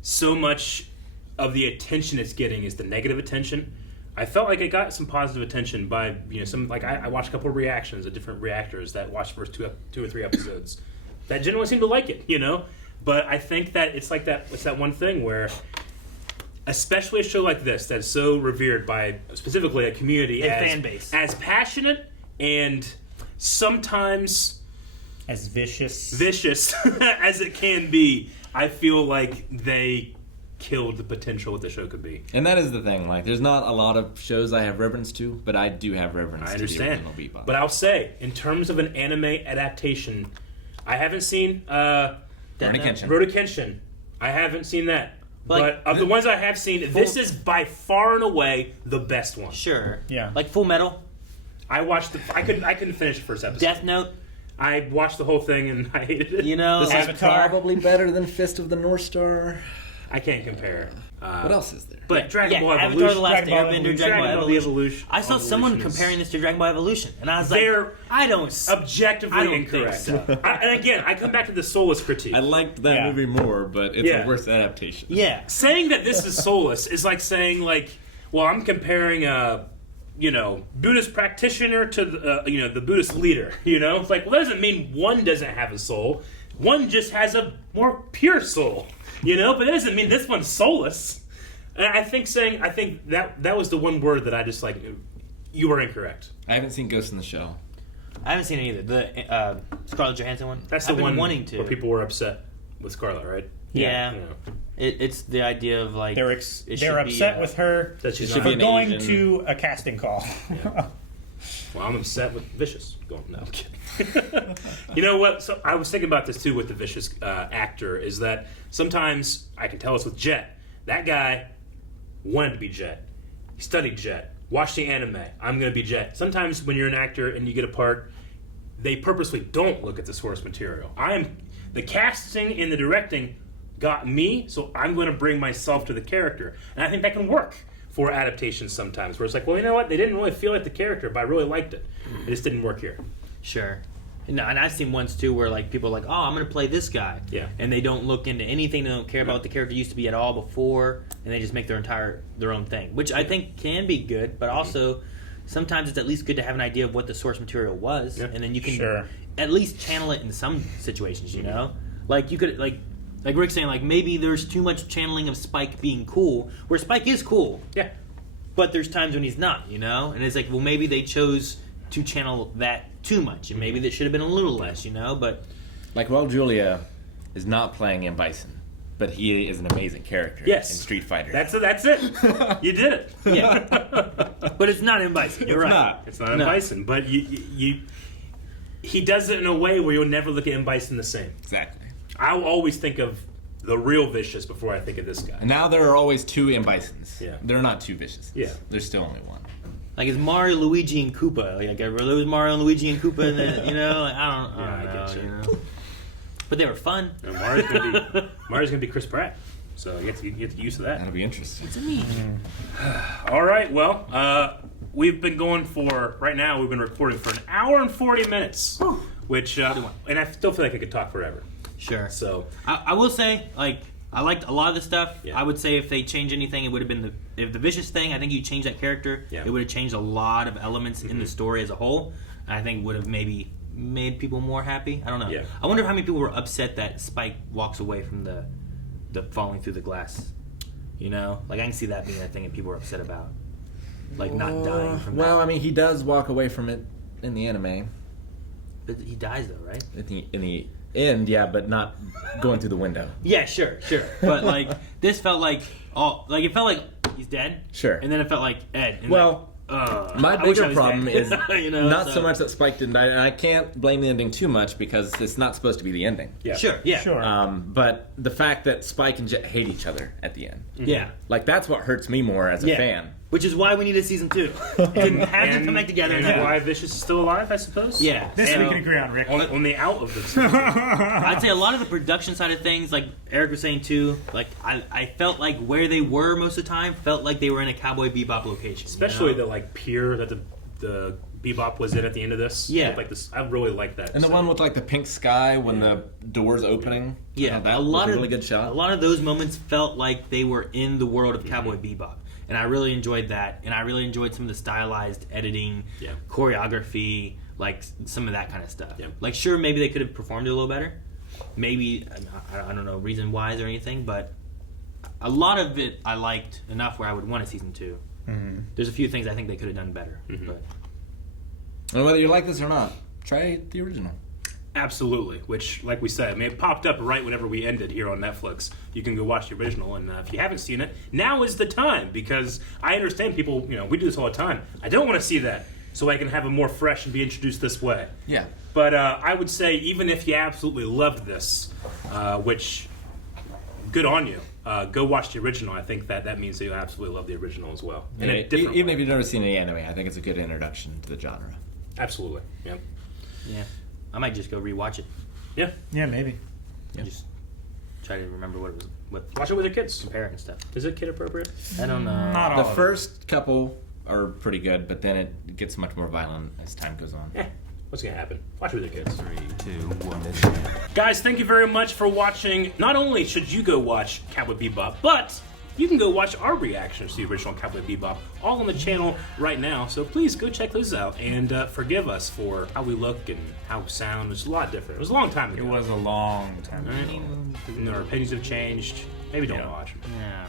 so much of the attention it's getting is the negative attention. I felt like it got some positive attention by some, like, I watched a couple of reactions of different reactors that watched the first two or three episodes that generally seem to like it, But I think that it's like that. It's that one thing where, especially a show like this that's so revered by specifically a community and fan base, as passionate and sometimes as vicious as it can be, I feel like they killed the potential what the show could be. And that is the thing. Like, there's not a lot of shows I have reverence to, but I do have reverence I to the understand. original Bebop. But I'll say, in terms of an anime adaptation, I haven't seen Rurouni Kenshin. I haven't seen that. But of the ones I have seen, this is by far and away the best one. Sure. Yeah. Like Full Metal. I watched I couldn't finish the first episode. Death Note. I watched the whole thing and I hated it. This is probably better than Fist of the North Star. I can't compare. What else is there? But Dragon Ball Avatar: Evolution. The Last Airbender, Dragon Ball Evolution. I saw someone Evolution is- comparing this to Dragon Ball Evolution, and I was like, They're I don't objectively incorrect. Think so. And again, I come back to the soulless critique. I liked that movie more, but it's a worse adaptation. Yeah. Saying that this is soulless is like saying, like, well, I'm comparing a Buddhist practitioner to the Buddhist leader. It's like, well, that doesn't mean one doesn't have a soul. One just has a more pure soul. But that doesn't mean this one's soulless. And I think that was the one word that I just like. You were incorrect. I haven't seen Ghost in the Shell. I haven't seen it either. The Scarlett Johansson one. That's the I've been one wanting to. where people were upset with Scarlett, right? Yeah. It's the idea of like they're upset with her that she's for not going Asian. to a casting call. Yeah. Well, I'm upset with Vicious. No, I'm kidding. You know what? So I was thinking about this too with the Vicious actor. Is that sometimes I can tell us with Jet. That guy wanted to be Jet. He studied Jet. Watched the anime. I'm going to be Jet. Sometimes when you're an actor and you get a part, they purposely don't look at the source material. The casting and the directing got me, so I'm going to bring myself to the character, and I think that can work for adaptations sometimes, where it's like, well, you know what? They didn't really feel like the character, but I really liked it. It just didn't work here. Sure. No, and I've seen ones too where like people are like, oh, I'm going to play this guy. Yeah. And they don't look into anything. They don't care about what the character used to be at all before, and they just make their own thing, which I think can be good, but also sometimes it's at least good to have an idea of what the source material was, and then you can at least channel it in some situations. Like you could like Rick's saying, like maybe there's too much channeling of Spike being cool, where Spike is cool. Yeah. But there's times when he's not, and it's like, well, maybe they chose to channel that too much, and maybe that should have been a little less, but like, well, Julia is not playing M. Bison, but he is an amazing character in Street Fighter. That's it. You did it. Yeah. But it's not M. Bison. You're right. It's not M. Bison, but he does it in a way where you'll never look at M. Bison the same. Exactly. I'll always think of the real Vicious before I think of this guy. And now there are always two M. Bisons. Yeah. There are not two Vicious. Yeah. There's still only one. Like it's Mario, Luigi, and Koopa. Like are those Mario, and Luigi, and Koopa, and then, like I don't know. But they were fun. Mario's gonna be Chris Pratt, so you get to get used to that. That'll be interesting. What's it mean? All right. Well, we've been going for right now. We've been recording for an hour and 40 minutes, which and I still feel like I could talk forever. Sure. So I will say, like, I liked a lot of the stuff. Yeah. I would say if they change anything, it would have been if the Vicious thing. I think you change that character. Yeah. It would have changed a lot of elements in the story as a whole. I think would have maybe made people more happy. I don't know. Yeah. I wonder how many people were upset that Spike walks away from the falling through the glass. You know, like I can see that being a thing that people are upset about, like not dying from Well, that. I mean, he does walk away from it in the anime. But he dies though, right? In the end, yeah, but not going through the window. Yeah, sure. But like this felt like it felt like he's dead. Sure. And then it felt like Ed. And Well, my I wish I bigger was problem dead. is You know, not so much that Spike didn't die, and I can't blame the ending too much because it's not supposed to be the ending. Yeah. Sure. Yeah. Sure. But the fact that Spike and Jet hate each other at the end, Yeah. like that's what hurts me more as a Yeah. fan. Which is why we needed season 2. Didn't have them come back together. And why Vicious is still alive, I suppose. Yeah. This So- we can agree on, Rick. On the out of the I'd say a lot of the production side of things, like Eric was saying too, like I felt like where they were most of the time felt like they were in a Cowboy Bebop location. especially you know? the like pier that the Bebop was in at the end of this. Yeah. Like this, I really like that. And the one with like the pink sky when the door's opening. Yeah, that a lot was of a really good shot. A lot of those moments felt like they were in the world of Cowboy Bebop, and I really enjoyed that. And I really enjoyed some of the stylized editing, choreography, like some of that kind of stuff. Yeah. Like, sure, maybe they could have performed it a little better. Maybe I don't know reason wise or anything, but a lot of it I liked enough where I would want a season 2. Mm-hmm. There's a few things I think they could have done better, but And whether you like this or not, try the original. Absolutely, which, like we said, I mean, it popped up right whenever we ended here on Netflix. You can go watch the original, and if you haven't seen it, now is the time, because I understand people, you know, we do this all the time. I don't want to see that, so I can have it more fresh and be introduced this way. Yeah. But I would say, even if you absolutely loved this, which, good on you, go watch the original. I think that means that you absolutely love the original as well. In a different even way. if you've never seen any anime, I think it's a good introduction to the genre. Absolutely, yeah. yeah, I might just go rewatch it. Yeah. Yeah, maybe. And just try to remember what it was, what Watch it with your kids. compare it and stuff. Is it kid appropriate? I don't know. Not all The of it. first couple are pretty good, but then it gets much more violent as time goes on. What's going to happen? Watch it with your kids. 3, 2, 1. Guys, thank you very much for watching. Not only should you go watch Cowboy Bebop, but you can go watch our reactions to the original Cowboy Bebop all on the channel right now. So please go check those out and forgive us for how we look and how we sound. It's a lot different. It was a long time ago. It was a long time ago. And our opinions have changed. Maybe don't watch. Yeah.